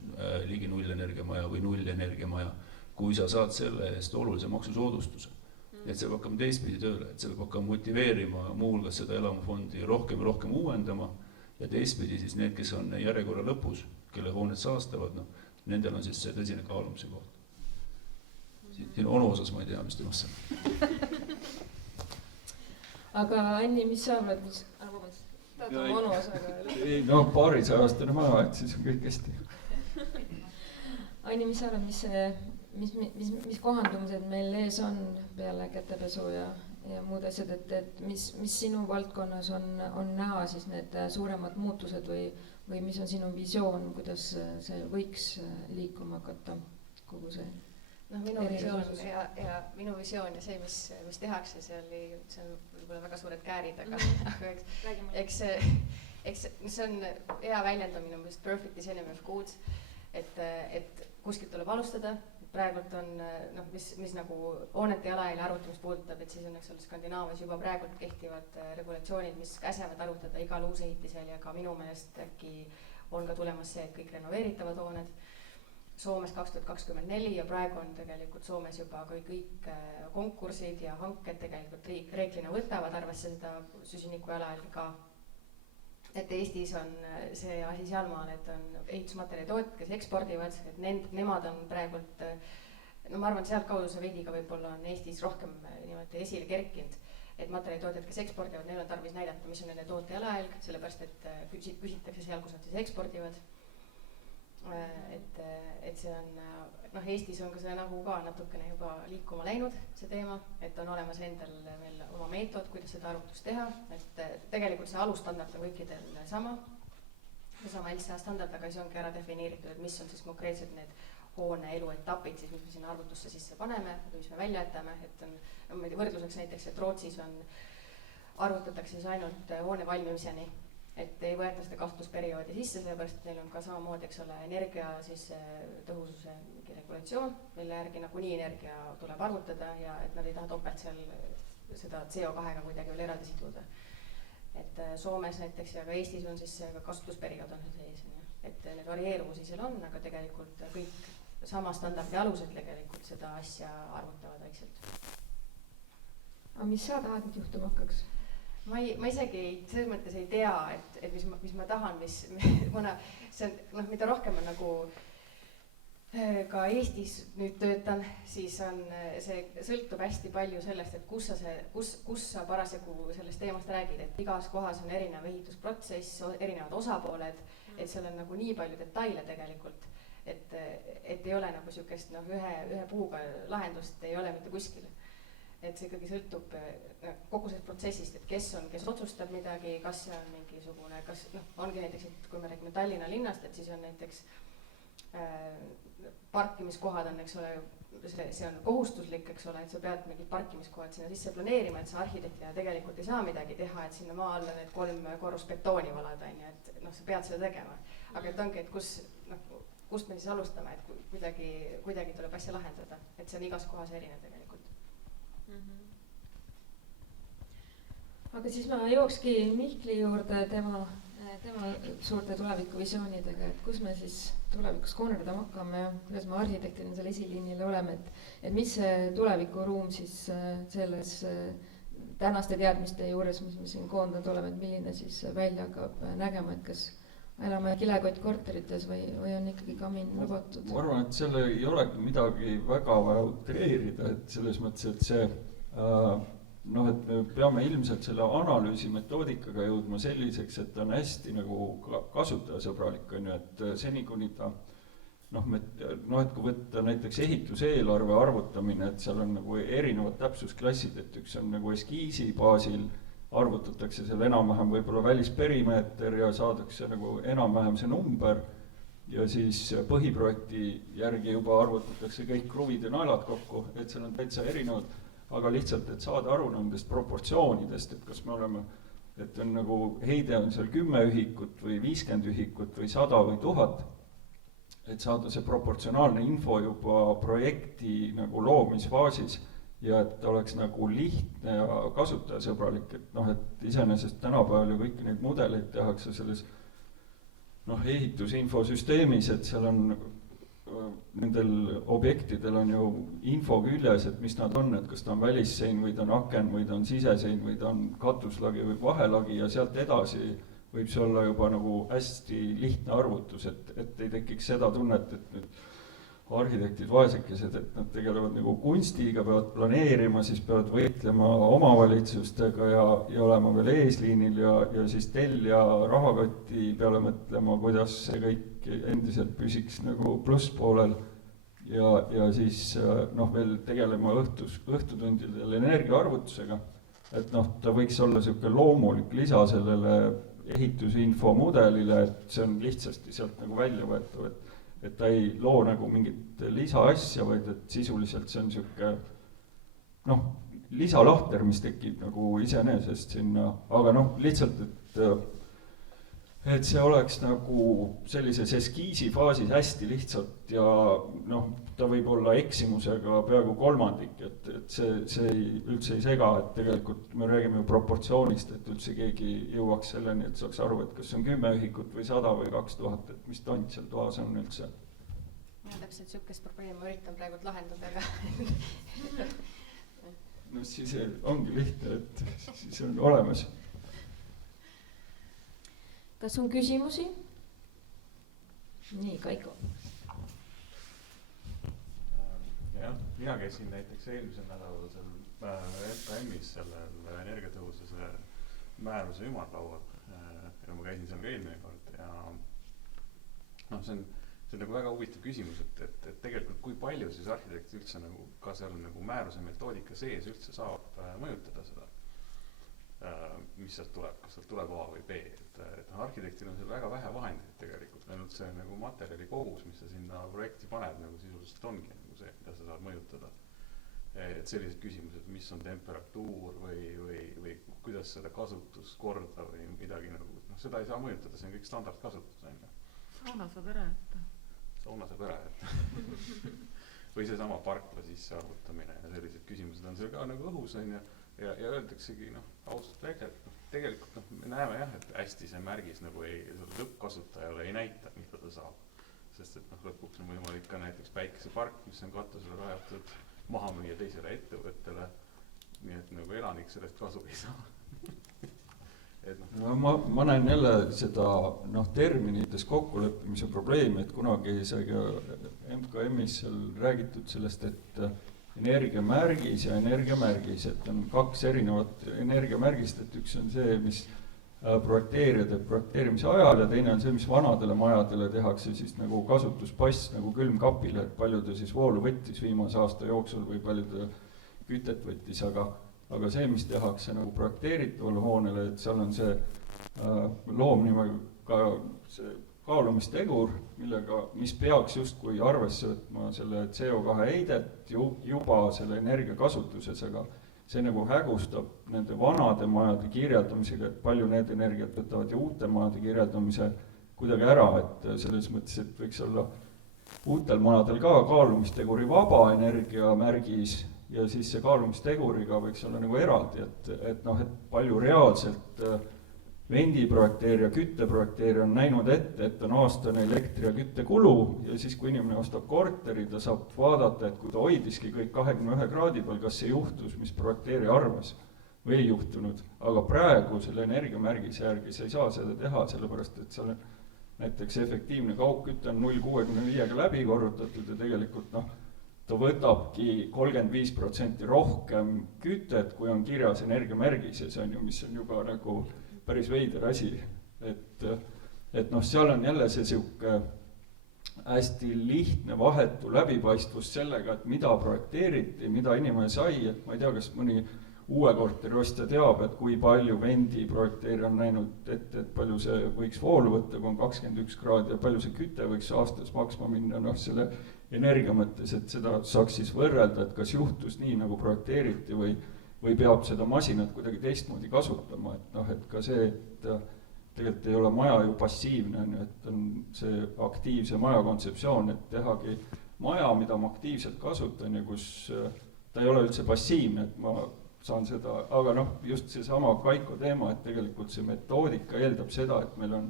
ligi nullenergiamaja või nullenergiamaja, kui sa saad selle eest olulise maksusoodustuse. Et see peab hakkama teistpidi tööle, et see peab hakkama motiveerima muuhulgas seda elamufondi rohkem ja rohkem uuendama ja teistpidi siis need, kes on järjekorra lõpus, kelle hooned saastavad, noh, nendel on siis see tõsine kaalumise koht. Siin onu osas ma ei tea, mis temast saab. aga Anni, mis sa arvad, mis tahad oma onu osaga öelda? ei no paarisaja-aastane maja, et siis on kõik hästi. Anni, mis sa arvad, mis kohandumised meil ees on peale kätepesu ja muud asjad, et mis sinu valdkonnas on näha siis need suuremad muutused või mis on sinu visioon, kuidas see võiks liikuma hakata, kogu see? Noh, minu visioon ja see, mis tehakse, see on võib-olla väga suured käärid, aga eks see on hea väljendamine, perfect is enemy of good, et kuskilt tuleb alustada. Praegult on, mis nagu hoonete jalajälje arvutamist puudutab, et siis on Skandinaavias juba praegult kehtivad regulatsioonid, mis käsevad arvutada igal uusehitisel ja ka minu meelest äkki on ka tulemas see, et kõik renoveeritavad hooned. Soomes 2024 ja praegu on tegelikult Soomes juba kõik konkursid ja hanked tegelikult reeglina võtavad arvesse seda süsiniku jalajälge ka. Et Eestis on see asi sealmaal, et on ehitusmaterjali tootjad, kes ekspordivad, et nemad on praegult, no ma arvan, sealt kaudu see veidiga võib-olla on Eestis rohkem niimoodi esile kerkinud, et materjali tootjad, kes ekspordivad, neil on tarvis näidata, mis on nende toote jalajälg, sellepärast et küsitakse seal, kus nad siis ekspordivad. Et see on, Eestis on ka see nagu ka natukene juba liikuma läinud, see teema, et on olemas endal meil oma meetod, kuidas seda arvutust teha, et tegelikult see alustandard on kõikidel sama LCA standard, aga siis ongi ära defineeritud, et mis on siis konkreetselt need hoone eluetapid, siis mis me sinna arvutusse sisse paneme, mis me välja jätame, et on võrdluseks näiteks, et Rootsis arvutatakse siis ainult hoone valmimiseni, et ei võeta seda kasutusperioodi sisse, sellepärast, et neil on ka samamoodi, eks ole, energia siis tõhususe regulatsioon, mille järgi nagunii energia tuleb arvutada ja et nad ei taha topelt seal seda CO2-ga kuidagi veel eraldi siduda. Et Soomes näiteks ja ka Eestis on siis ka kasutusperiood on sees, et need varieeruvusi seal on, aga tegelikult kõik sama standardi alused tegelikult seda asja arvutavad vaikselt. Aga mis sa tahad nüüd juhtuma hakkaks? Ma isegi selles mõttes ei tea, et mis ma tahan, kuna see on, mida rohkem on nagu ka Eestis nüüd töötan, siis on see sõltub hästi palju sellest, et kus sa parasjagu sellest teemast räägid, et igas kohas on erinev ehitusprotsess, erinevad osapooled, et seal on nagu nii palju detaile tegelikult, et ei ole nagu sükest ühe puuga lahendust ei ole mitte kuskil. Et see ikkagi sõltub kogu sellest protsessist, et kes otsustab midagi, kas see on mingisugune, kas ongi näiteks, et kui me räägime Tallinna linnast, et siis on näiteks parkimiskohad on, eks ole, see on kohustuslik, eks ole, et sa pead mingid parkimiskohad sinna sisse planeerima, et sa arhitektina tegelikult ei saa midagi teha, et sinna maa alla need 3 korrus betooni valada, et sa pead seda tegema. Aga et ongi, et kust me siis alustame, et kuidagi tuleb asja lahendada, et see on igas kohas erinev tegelikult. Aga siis ma jookski Mihkli juurde tema suurte tulevikuvisioonidega, et kus me siis tulevikus koonerdama hakkame ja kuidas me arhitektina seal esiliinil oleme, et mis see tulevikuruum siis selles tänaste teadmiste juures, mis me siin koondanud oleme, et milline siis välja hakkab nägema, et kas elame kilekott korterites või on ikkagi kamin lubatud? Ma arvan, et selle ei olegi midagi väga vaja utreerida, et selles mõttes, et see et me peame ilmselt selle analüüsi metoodikaga jõudma selliseks, et ta on hästi nagu kasutajasõbralik, on ju, et seni kuni ta et kui võtta näiteks ehituseelarve arvutamine, et seal on nagu erinevad täpsusklassid, et üks on nagu eskiisi baasil, arvutatakse seal enam-vähem võib-olla välisperimeeter ja saadakse nagu enam-vähem see number ja siis põhiprojekti järgi juba arvutatakse kõik kruvid ja naelad kokku, et seal on täitsa erinevad, aga lihtsalt, et saada aru nendest proportsioonidest, et kas me oleme, et on nagu heide on seal 10 ühikut või 50 ühikut või 100 või 1000, et saada see proportsionaalne info juba projekti nagu loomisfaasis ja et oleks nagu lihtne ja kasutajasõbralik, et et iseenesest tänapäeval ju kõiki neid mudeleid tehakse selles noh, ehitusinfosüsteemis, et seal on nendel objektidel on ju info küljes, et mis nad on, et kas ta on välissein või ta on aken või ta on sisesein või ta on katuslagi või vahelagi ja sealt edasi võib see olla juba nagu hästi lihtne arvutus, et ei tekiks seda tunnet, et nüüd arhitektid, vaesekesed, et nad tegelevad nagu kunstiga, peavad planeerima, siis peavad võitlema omavalitsustega ja olema veel eesliinil ja siis tellija rahakoti peale mõtlema, kuidas see kõik endiselt püsiks nagu plusspoolel ja siis noh, veel tegelema õhtutundidel energiaarvutusega, et noh, ta võiks olla niisugune loomulik lisa sellele ehitusinfo mudelile, et see on lihtsasti sealt nagu välja võetav, et ta ei loo nagu mingit lisaasja, vaid et sisuliselt see on niisugune noh, lisalahter, mis tekib nagu iseenesest sinna, aga noh, lihtsalt, et see oleks nagu sellises eskiisi faasis hästi lihtsalt ja noh, ta võib olla eksimusega peaaegu kolmandik, et see üldse ei sega, et tegelikult me räägime ju proportsioonist, et üldse keegi jõuaks selleni, et saaks aru, et kas see on 10 ühikut või 100 või 2000, et mis tont seal toas on üldse. Ja täpselt niisugust probleemi ma üritan praegu lahendada, aga no siis ongi lihtne, et siis on olemas. Kas on küsimusi? Nii, Kaiko. Jah, mina käisin näiteks eelmisel nädalal seal MKM-is sellel energiatõhususe määruse ümarlaual ja ma käisin seal ka eelmine kord ja noh, see on nagu väga huvitav küsimus, et tegelikult kui palju siis arhitekt üldse nagu ka seal nagu määruse metoodika sees üldse saab mõjutada seda, mis sealt tuleb, kas sealt tuleb A või B, et arhitektil on seal väga vähe vahendeid tegelikult, ainult see nagu materjali kogus, mis sa sinna projekti paned, nagu sisuliselt ongi nagu see, mida sa saad mõjutada. Et sellised küsimused, mis on temperatuur või kuidas seda kasutuskorda või midagi nagu, noh seda ei saa mõjutada, see on kõik standardkasutus. Sauna saab ära jätta. Sauna saab ära jätta. Või see sama parkla sisse arvutamine ja sellised küsimused on seal ka nagu õhus on ja öeldaksegi ausalt välja, et tegelikult me näeme jah, et hästi see märgis nagu lõppkasutajale ei näita, mida ta saab. Sest et lõpuks on võimalik ka näiteks päikesepark, mis on katusele rajatud, maha müüa teisele ettevõttele, nii et nagu elanik sellest kasu ei saa. No ma näen jälle seda terminites kokkuleppimise probleemi, et kunagi sai ka MKM-is seal räägitud sellest, et energiamärgis ja energiamärgis, et on kaks erinevat energiamärgist, et üks on see, mis projekteerija teeb projekteerimise ajal ja teine on see, mis vanadele majadele tehakse siis nagu kasutuspass nagu külmkapile, et palju ta siis voolu võttis viimase aasta jooksul või palju ta kütet võttis, aga see, mis tehakse nagu projekteeritavale hoonele, et seal on see loomnimega see kaalumistegur, mis peaks justkui arvesse võtma selle CO2 heidet juba selle energiakasutuses, aga see nagu hägustab nende vanade majade kirjeldamisega, et palju need energiat võtavad ja uute majade kirjeldamise kuidagi ära, et selles mõttes, et võiks olla uutel majadel ka kaalumisteguri vaba energiamärgis ja siis see kaalumisteguriga võiks olla nagu eraldi, et palju reaalselt vendiprojekteerija, kütteprojekteerija on näinud ette, et on aastane elektri- ja küttekulu ja siis, kui inimene ostab korteri, ta saab vaadata, et kui ta hoidiski kõik 21 kraadi peal, kas see juhtus, mis projekteerija arvas või ei juhtunud. Aga praegu selle energiamärgise järgi sa ei saa seda teha, sellepärast et seal näiteks efektiivne kaugküte on 0,65-ga läbi korrutatud ja tegelikult ta võtabki 35% rohkem kütet, kui on kirjas energiamärgis ja see on ju, mis on juba nagu päris veider asi, et seal on jälle see sihuke hästi lihtne vahetu läbipaistvus sellega, et mida projekteeriti, mida inimene sai, et ma ei tea, kas mõni uue korteri ostja teab, et kui palju vendi projekteerija on näinud ette, et palju see võiks voolu võtta, kui on 21 kraadi ja palju see küte võiks aastas maksma minna, selle energia mõttes, et seda saaks siis võrrelda, et kas juhtus nii, nagu projekteeriti või peab seda masinat kuidagi teistmoodi kasutama, et ka see, et tegelikult ei ole maja ju passiivne, et on see aktiivse maja kontseptsioon, et tehagi maja, mida ma aktiivselt kasutan ja kus ta ei ole üldse passiivne, et ma saan seda, aga just see sama Kaiko teema, et tegelikult see metoodika eeldab seda, et meil on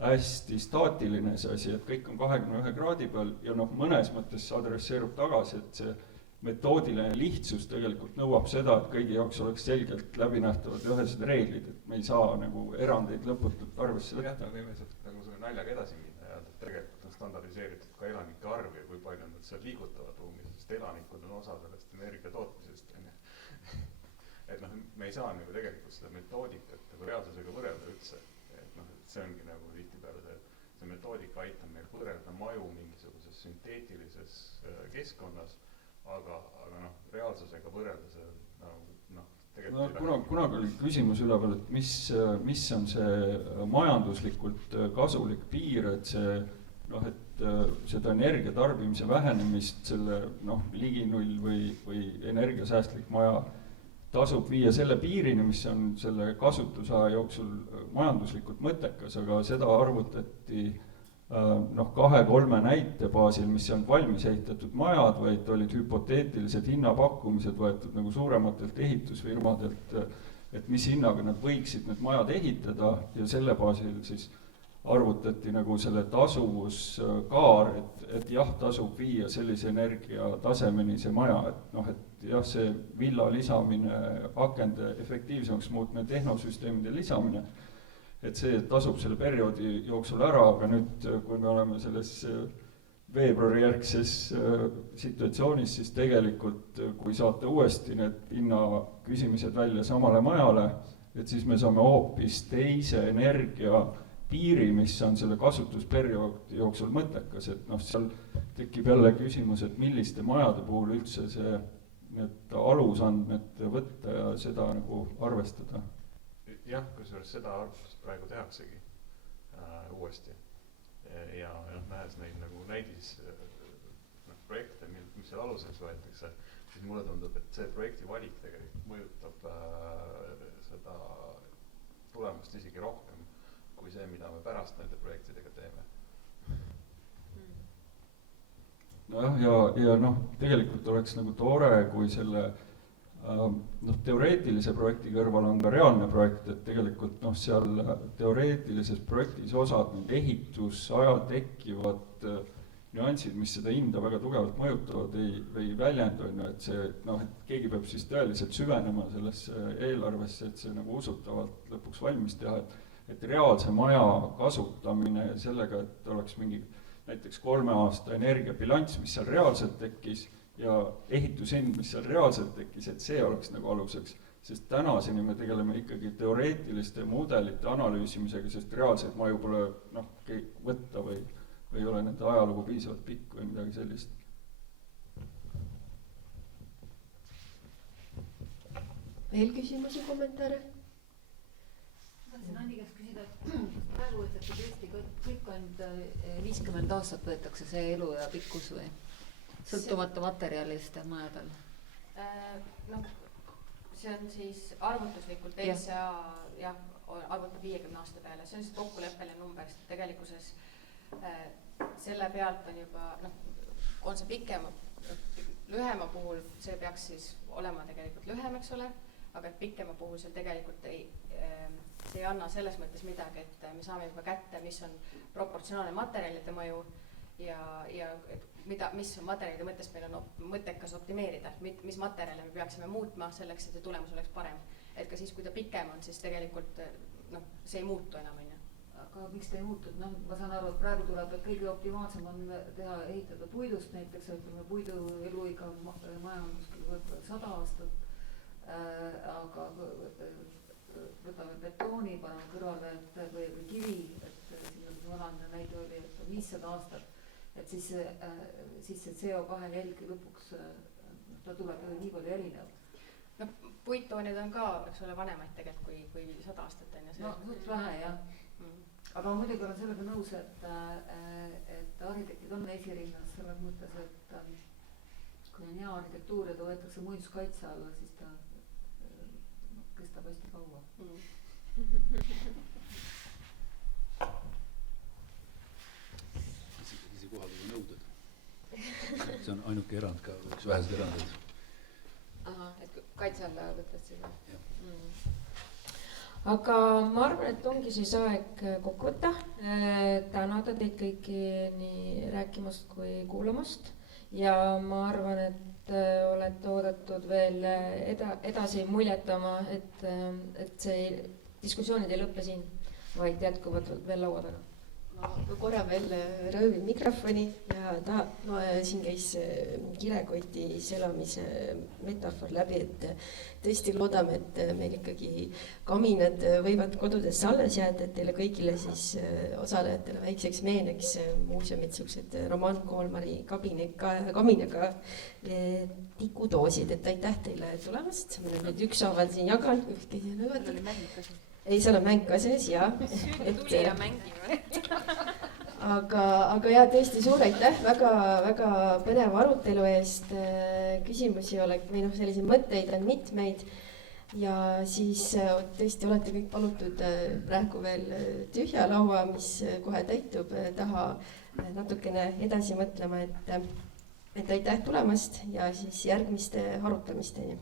hästi staatiline see asi, et kõik on 21 kraadi peal ja noh, mõnes mõttes see adresseerub tagasi, et see metoodiline lihtsus tegelikult nõuab seda, et kõigi jaoks oleks selgelt läbinähtavad ühesed reeglid, et me ei saa nagu erandeid lõputult arvesse jah, võtta. me võime sealt nagu selle naljaga edasi minna ja öelda, et tegelikult on standardiseeritud ka elanike arv ja kui palju nad seal liigutavad ruumis, sest elanikud on osa sellest energia tootmisest, on ju. Et noh, me ei saa nagu tegelikult seda metoodikat nagu reaalsusega võrrelda üldse. Et noh, et see ongi nagu tihtipeale see metoodika aitab meil võrrelda maju mingisuguses sünteetilises keskkonnas, aga noh, reaalsusega võrrelda see noh, tegelikult no, kunagi oli küsimus üleval, et mis on see majanduslikult kasulik piir, et see noh, et seda energia tarbimise vähenemist selle noh, ligi null või energiasäästlik maja tasub viia selle piirini, mis on selle kasutusaja jooksul majanduslikult mõttekas, aga seda arvutati noh, 2-3 näite baasil, mis on valmis ehitatud majad, vaid olid hüpoteetilised hinnapakkumised võetud nagu suurematelt ehitusfirmadelt, et mis hinnaga nad võiksid need majad ehitada ja selle baasil siis arvutati nagu selle tasuvuskaar, et jah, tasub viia sellise energia tasemeni see maja, et noh, et jah, see villa lisamine, akende efektiivsemaks muutmine, tehnosüsteemide lisamine, et see tasub selle perioodi jooksul ära, aga nüüd, kui me oleme selles veebruarijärgses situatsioonis, siis tegelikult, kui saate uuesti need hinnaküsimised välja samale majale, et siis me saame hoopis teise energia piiri, mis on selle kasutusperioodi jooksul mõttekas, et noh, seal tekib jälle küsimus, et milliste majade puhul üldse see, need alusandmed võtta ja seda nagu arvestada. Jah, kusjuures seda arvustust praegu tehaksegi uuesti ja nähes neid nagu näidis projekte, mis seal aluseks võetakse, siis mulle tundub, et see projekti valik tegelikult mõjutab seda tulemust isegi rohkem kui see, mida me pärast nende projektidega teeme. Nojah, ja noh, tegelikult oleks nagu tore, kui selle noh, teoreetilise projekti kõrval on ka reaalne projekt, et tegelikult noh, seal teoreetilises projektis osad need ehitusajal tekkivad nüansid, mis seda hinda väga tugevalt mõjutavad, ei väljendu, et see noh, et keegi peab siis tõeliselt süvenema sellesse eelarvesse, et see nagu usutavalt lõpuks valmis teha, et reaalse maja kasutamine sellega, et oleks mingi näiteks 3 aasta energiabilanss, mis seal reaalselt tekkis ja ehitushind, mis seal reaalselt tekkis, et see oleks nagu aluseks, sest tänaseni me tegeleme ikkagi teoreetiliste mudelite analüüsimisega, sest reaalseid maju pole noh, võtta või ei ole nende ajalugu piisavalt pikk või midagi sellist. Veel küsimusi, kommentaare? Tahtsin Anni käest küsida, et praegu võetakse tõesti kõik ainult 50 aastat võetakse see elu ja pikkus või sõltumata materjalist majadel? Noh, see on siis arvutuslikult ECA arvutab 50 aasta peale, see on siis kokkuleppeline number, sest tegelikkuses selle pealt on juba, noh, on see pikema, lühema puhul, see peaks siis olema tegelikult lühem, eks ole, aga et pikema puhul seal tegelikult see ei anna selles mõttes midagi, et me saame juba kätte, mis on proportsionaalne materjalide mõju ja mis on materjalide mõttes meil on mõttekas optimeerida, mis materjale me peaksime muutma selleks, et see tulemus oleks parem. Et ka siis, kui ta pikem on, siis tegelikult noh, see ei muutu enam. Aga miks ta ei muutu? No, ma saan aru, et praegu tuleb, et kõige optimaalsem on ehitada puidust näiteks, ütleme puidu eluiga maja on võib-olla 100 aastat, aga võtame betooni, paneme kõrvale või kivi, et siin vanane näide oli, et 500 aastat, et siis see CO2 jälg lõpuks, ta tuleb ju nii palju erinev. No puittoonid on ka, eks ole, vanemaid tegelikult kui 100 aastat enne. No suht vähe, jah. Aga muidugi olen sellega nõus, et arhitektid on esirinnas selles mõttes, et kui on hea arhitektuur ja ta võetakse muinsuskaitse alla, siis ta kestab hästi kaua. Isi kohaldada nõuded. See on ainuke erand ka, üks vähesed erandid. Aha, et kaitse alla võtad seda. aga ma arvan, et ongi siis aeg kokku võtta, tänada teid kõiki nii rääkimast kui kuulamast ja ma arvan, et olete oodatud veel edasi muljetama, et see diskussioonid ei lõppe siin, vaid jätkuvad veel laua taga. Ma korra veel rõõvin mikrofoni ja siin käis kilekoti selamise metafoor läbi, et tõesti loodame, et meil ikkagi kaminad võivad kodudes alles jääda, et teile kõigile siis osalejatele väikseks meeneks muuseumid siuksed Roman Koolmari kaminaga tikudoosid, et aitäh teile tulemast. Ma nüüd ükshaaval siin jagan. Ei, seal on mäng ka sees, jah. Tuli ja mängime. Aga ja tõesti suur aitäh väga põneva arutelu eest. Küsimusi või selliseid mõtteid on mitmeid ja siis tõesti olete kõik palutud praegu veel tühja laua, mis kohe täitub taha natukene edasi mõtlema, et aitäh tulemast ja siis järgmiste arutamisteni.